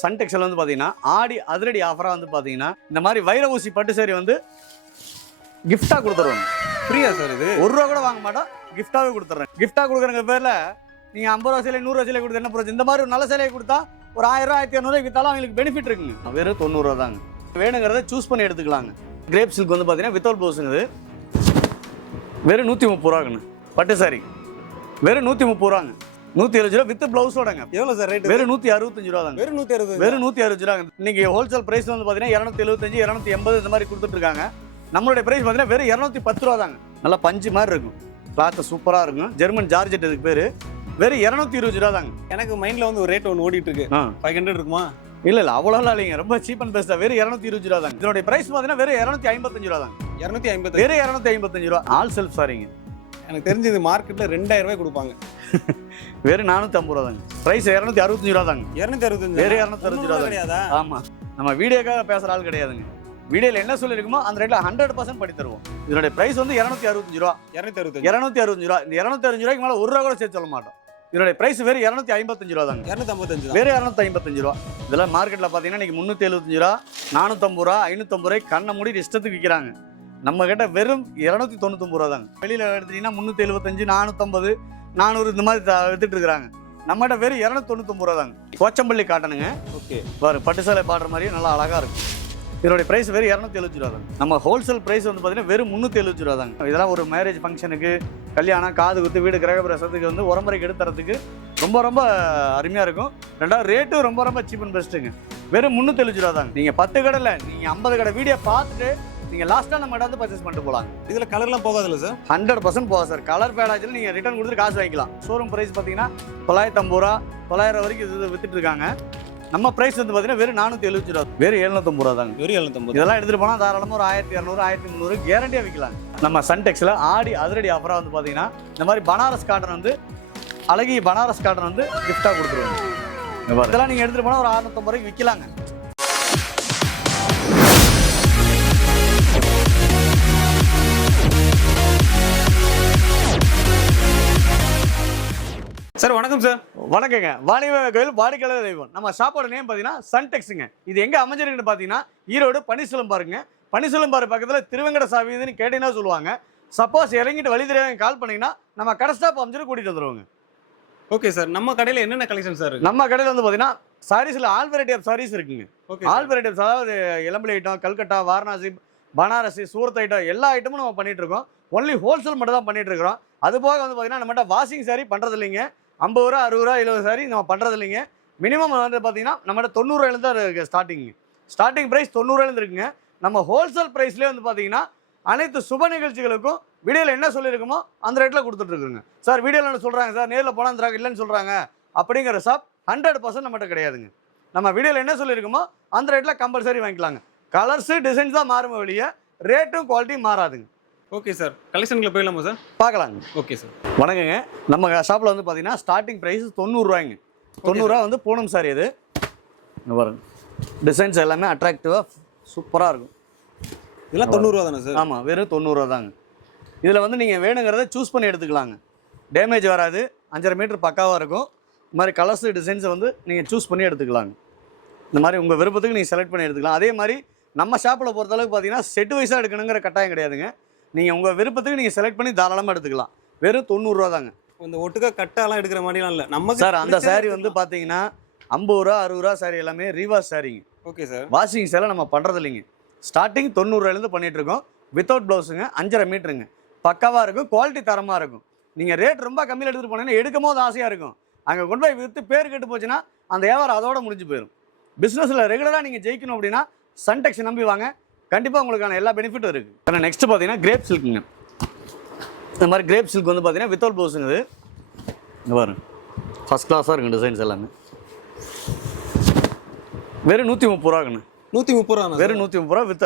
சன்டெக்ஸில் வந்து பார்த்தீங்கன்னா ஆடி அதிரடி ஆஃபராக வந்து பார்த்தீங்கன்னா இந்த மாதிரி வைர ஊசி பட்டு சேரி வந்து கிஃப்டாக கொடுத்துருவாங்க. ஃப்ரீயா சார் இது? ₹1 கூட வாங்க மாட்டோம், கிஃப்டாகவே கொடுத்துட்றேன். கிஃப்டாக கொடுக்குறங்க பேரில் நீங்கள் 50 ரூபா சேலை 100 ரூபா சேலை கொடுத்து என்ன பிரச்சனை? இந்த மாதிரி ஒரு நல்ல சேலையை கொடுத்தா ஒரு 1000 1200 வித்தாலும் அவங்களுக்கு பெனிஃபிட் இருக்குங்க. வெறும் 90 ரூபா தாங்க. வேணுங்கிறத சூஸ் பண்ணி எடுத்துக்கலாங்க. கிரேப் சில்க் வந்து பார்த்தீங்கன்னா வித்தவுட் ப்ளவுஸுங்க வெறும் 130 ரூபாங்க. பட்டு சாரி வெறும் 130 ரூபாங்க. 170 ரூபா வித் பிளவுஸோடங்க. எவ்வளோ சார் ரேட்? வெறும் 165 ரூபா தாங்க. வெறும் 160. வெறும் 165 ரூபாங்க. இன்னைக்கு ஹோல்சேல் பிரைஸ் வந்து பார்த்தீங்கன்னா 275 280 இந்த மாதிரி கொடுத்துட்டு இருக்காங்க. நம்மளுடைய பிரைஸ் பார்த்தீங்கன்னா வெறும் 210 ரூபா தாங்க. நல்லா பஞ்சு மாதிரி இருக்கும், கிளாத்து சூப்பராக இருக்கும். ஜெர்மன் ஜார்ஜெட் இதுக்கு பேர். வெறும் 220 ரூபா தாங்க. எனக்கு மைண்டில் வந்து ஒரு ரேட் ஒன்று ஓடிட்டு இருக்கு. 500 இருக்குமா? இல்லை அவ்வளோலாம் இல்லைங்க, ரொம்ப சீப் அண்ட் பெஸ்ட்டாக வெறும் 220 ரூபா தாங்க. இதனுடைய பிரைஸ் பார்த்தீங்கன்னா வெறும் 255 ரூபா தாங்க. 250. வெறும் 255 ரூபா. ஆல் செல்ஃப் சாரிங்க. எனக்கு தெரிஞ்சது மார்க்கெட்டில் 2000 ரூபாய் கொடுப்பாங்க. வெறும் 450 ரூபா தாங்க. பிரைஸ் 265 ரூபா தாங்க. 265. வெறும் 265 ரூபா கிடையாதா? ஆமாம், நம்ம வீடியோக்காக பேசுகிற ஆள் கிடையாதுங்க. வீடியோவில் என்ன சொல்லியிருக்குமோ அந்த ரேட்டில் 100% பண்ணி தருவோம். இதனுடைய பிரைஸ் வந்து 265 ரூபா. 265 ரூபா. இந்த 265 ரூபாய்க்கு மேலே ₹1 கூட சேர்த்து சொல்ல மாட்டோம். இதனுடைய பிரைஸ் வெறும் 255 ரூபா தாங்க. 255. வெறும் 255 ரூபா. இதெல்லாம் மார்க்கெட்டில் பார்த்தீங்கன்னா இன்னைக்கு 375 ரூபா, 450 ரூபா, 550 ரூபாய் கண்ணை மூடி இஷ்டத்துக்கு விற்கிறாங்க. நம்ம கிட்ட வெறும் 299 ரூபா தாங்க. வெளியில் எடுத்தீங்கன்னா 375, 450, 400 இந்த மாதிரி வித்துட்டு இருக்கிறாங்க. நம்மகிட்ட வெறும் 299 ரூபா தாங்க. கோச்சம்பள்ளி காட்டனுங்க. ஓகே, பாரு பட்டு சேலை பாடுற மாதிரி நல்லா அழகா இருக்கும். இதனுடைய பிரைஸ் வெறும் 270 ரூபா தாங்க. நம்ம ஹோல்சேல் பிரைஸ் வந்து பார்த்தீங்கன்னா வெறும் 370 ரூபா தாங்க. இதெல்லாம் ஒரு மேரேஜ் ஃபங்க்ஷனுக்கு, கல்யாணம், காது குத்து, வீடு கிரகப்பிரசத்துக்கு வந்து உரமுறைக்கு எடுத்துறதுக்கு ரொம்ப ரொம்ப அருமையாக இருக்கும். ரெண்டாவது ரேட்டும் ரொம்ப ரொம்ப சீப் அண்ட் பெஸ்ட்டுங்க. வெறும் 370 ரூபா தாங்க. நீங்கள் 10 கடை இல்லை, நீங்கள் 50 கடை வீடியோ பார்த்துட்டு நீங்கள் லாஸ்ட்டாக நம்ம வந்து பர்ச்சேஸ் பண்ணிட்டு போகலாம். இதில் கலர்லாம் போகாதுல்ல சார்? 100% போகாது சார். கலர் பேடாச்சில் நீங்கள் ரிட்டர்ன் கொடுத்துட்டு காசு வாங்கிக்கலாம். ஷோரூம் ப்ரைஸ் பார்த்தீங்கன்னா 950 ரூபா, 900 வரைக்கும் இது வித்துட்டு இருக்காங்க. நம்ம பிரைஸ் வந்து பார்த்தீங்கன்னா வெறும் 470 ரூபா. வெறும் 750 ரூபா தாங்க. வெறும் 750. இதெல்லாம் இதெல்லாம் எடுத்துகிட்டு போனால் தாராளமாக ஒரு 1200 1300 கேரண்டியாக விற்கலாம். நம்ம சன்டெக்ஸில் ஆடி அதிரடி ஆஃபராக வந்து பார்த்தீங்கன்னா இந்த மாதிரி பனாரஸ் காட்டன் வந்து அழகிய பனாரஸ் காட்டன் வந்து கிஃப்டாக கொடுத்துருவாங்க. இதெல்லாம் நீங்கள் எடுத்துகிட்டு போனால் ஒரு 650 ரூபாய்க்கு விற்கலாங்க. சார் வணக்கம் சார். வணக்கங்க. வாணிப கோயில் வாடிக்கையாளர் தெய்வம். நம்ம ஷாப்போட நேம் பார்த்தீங்கன்னா சன்டெக்ஸுங்க. இது எங்கே அமைஞ்சிருக்குன்னு பார்த்தீங்கன்னா ஈரோடு பன்னீர்செல்வம் பாருங்க. பன்னீர்செல்வம் பாரு பக்கத்தில் திருவெங்கட சாவின்னு கேட்டீங்கன்னா சொல்லுவாங்க. சப்போஸ் இறங்கிட்டு வழி தெரியாத கால் பண்ணிங்கன்னா நம்ம கடை ஸ்டாப் அமைச்சிட்டு கூட்டிகிட்டு வந்துடுவாங்க. ஓகே சார், நம்ம கடையில் என்னென்ன கலெக்ஷன் சார்? நம்ம கடையில் வந்து பார்த்தீங்கன்னா சாரீஸில் ஆல் வெரைட்டி ஆஃப் சாரீஸ் இருக்குங்க. ஆல் வெரைட்டி ஆஃப், அதாவது இளம்பிள்ளை ஐட்டம், கல்கட்டா, வாரணாசி, பனாரசி, சூரத் ஐட்டம் எல்லா ஐட்டமும் நம்ம பண்ணிட்டு இருக்கோம். ஒன்லி ஹோல்சேல் மட்டும் தான் பண்ணிட்டு இருக்கிறோம். அது போக வந்து பார்த்தீங்கன்னா நம்மகிட்ட வாஷிங் சாரி பண்ணுறது இல்லைங்க. 50 ரூபா, 60 ரூபா, 70 சாரி நம்ம பண்ணுறது இல்லைங்க. மினிமம் வந்து பார்த்தீங்கன்னா நம்மகிட்ட 90 ரூபாயிலேருந்து தான் இருக்குது ஸ்டார்டிங் ப்ரைஸ் 90 ரூபாயிலேருந்து இருக்குங்க. நம்ம ஹோல்சேல் ப்ரைஸ்லேயே வந்து பார்த்தீங்கன்னா அனைத்து சுப நிகழ்ச்சிகளுக்கும் வீடியோவில் என்ன சொல்லியிருக்குமோ அந்த ரேட்டில் கொடுத்துட்ருக்குங்க. சார் வீடியோவில் என்ன சொல்கிறாங்க சார், நேரில் போனால் அந்த இல்லைன்னு சொல்கிறாங்க அப்படிங்கிற ஷாப் 100% நம்மகிட்ட கிடையாதுங்க. நம்ம வீடியோவில் என்ன சொல்லியிருக்குமோ அந்த ரேட்டில் கம்பல்சரி வாங்கிக்கலாங்க. கலர்ஸு டிசைன்ஸ் தான் மாறும் வெளியே, ரேட்டும் குவாலிட்டியும் மாறாதுங்க. ஓகே சார், கலெக்ஷனுக்குள்ள போயிடலாமா சார்? பார்க்கலாங்க. Okay sir. வணக்கங்க. நம்ம ஷாப்பில் வந்து பார்த்தீங்கன்னா ஸ்டார்டிங் ப்ரைஸ் 90 ரூபாய்ங்க. 90 ரூபா வந்து பூனம் சாரி. இது பாருங்க, டிசைன்ஸ் எல்லாமே அட்ராக்டிவாக சூப்பராக இருக்கும். இதெல்லாம் 90 ரூபா தானே சார்? ஆமாம், வெறும் 90 ரூபா தாங்க. இதில் வந்து நீங்கள் வேணுங்கிறத சூஸ் பண்ணி எடுத்துக்கலாங்க. டேமேஜ் வராது, 5.5 மீட்டர் பக்காவாக இருக்கும். இந்த மாதிரி கலர்ஸ் டிசைன்ஸை வந்து நீங்கள் சூஸ் பண்ணி எடுத்துக்கலாங்க. இந்த மாதிரி உங்கள் விருப்பத்துக்கு நீங்கள் செலக்ட் பண்ணி எடுத்துக்கலாம். அதே மாதிரி நம்ம ஷாப்பில் பொறுத்தளவுக்கு பார்த்தீங்கன்னா செட் வைஸாக எடுக்கணுங்கிற கட்டாயம் கிடையாதுங்க. நீங்கள் உங்கள் விருப்பத்துக்கு நீங்கள் செலக்ட் பண்ணி தாராளமாக எடுத்துக்கலாம். வெறும் 90 ரூபா தாங்க. இந்த ஒட்டுக்கா கட்டாலாம் எடுக்கிற மாதிரிலாம் இல்லை நம்ம சார். அந்த சாரி வந்து பார்த்தீங்கன்னா 50 ரூபா, 60 ரூபா சாரி எல்லாமே ரீவாஷ் சாரிங்க. Okay sir. வாஷிங் சேலை நம்ம பண்ணுறது இல்லைங்க. ஸ்டார்டிங் 90 ரூபாயிலேருந்து பண்ணிட்டு இருக்கோம். வித்தவுட் ப்ளவுஸுங்க, 5.5 மீட்டருங்க, பக்காவாக இருக்கும், குவாலிட்டி தரமாக இருக்கும். நீங்கள் ரேட் ரொம்ப கம்மியில் எடுத்துகிட்டு போனீங்கன்னா எடுக்கும் போது ஆசையாக இருக்கும். அங்கே கொண்டு போய் விற்று பேர் கெட்டு போச்சுன்னா அந்த வியாபாரம் அதோட முடிஞ்சு போயிடும். பிஸ்னஸில் ரெகுலராக நீங்கள் ஜெயிக்கணும் அப்படின்னா சன்டெக்ஸ் நம்பி வாங்க. கண்டிப்பாக உங்களுக்கான எல்லா பெனிஃபிட்டும் இருக்குது. ஆனால் நெக்ஸ்ட் பார்த்தீங்கன்னா கிரேப் சில்க்குங்க. இந்த மாதிரி கிரேப் சில்க் வந்து பார்த்தீங்கன்னா வித்தவுட் ப்ளவுஸுங்க. இது இங்கே பாருங்க, ஃபஸ்ட் கிளாஸாக இருக்கும் டிசைன்ஸ் எல்லாமே. வெறும் 130 ரூபாங்கண்ணா. 130 ரூபா? வெறும் 130 ரூபா வித்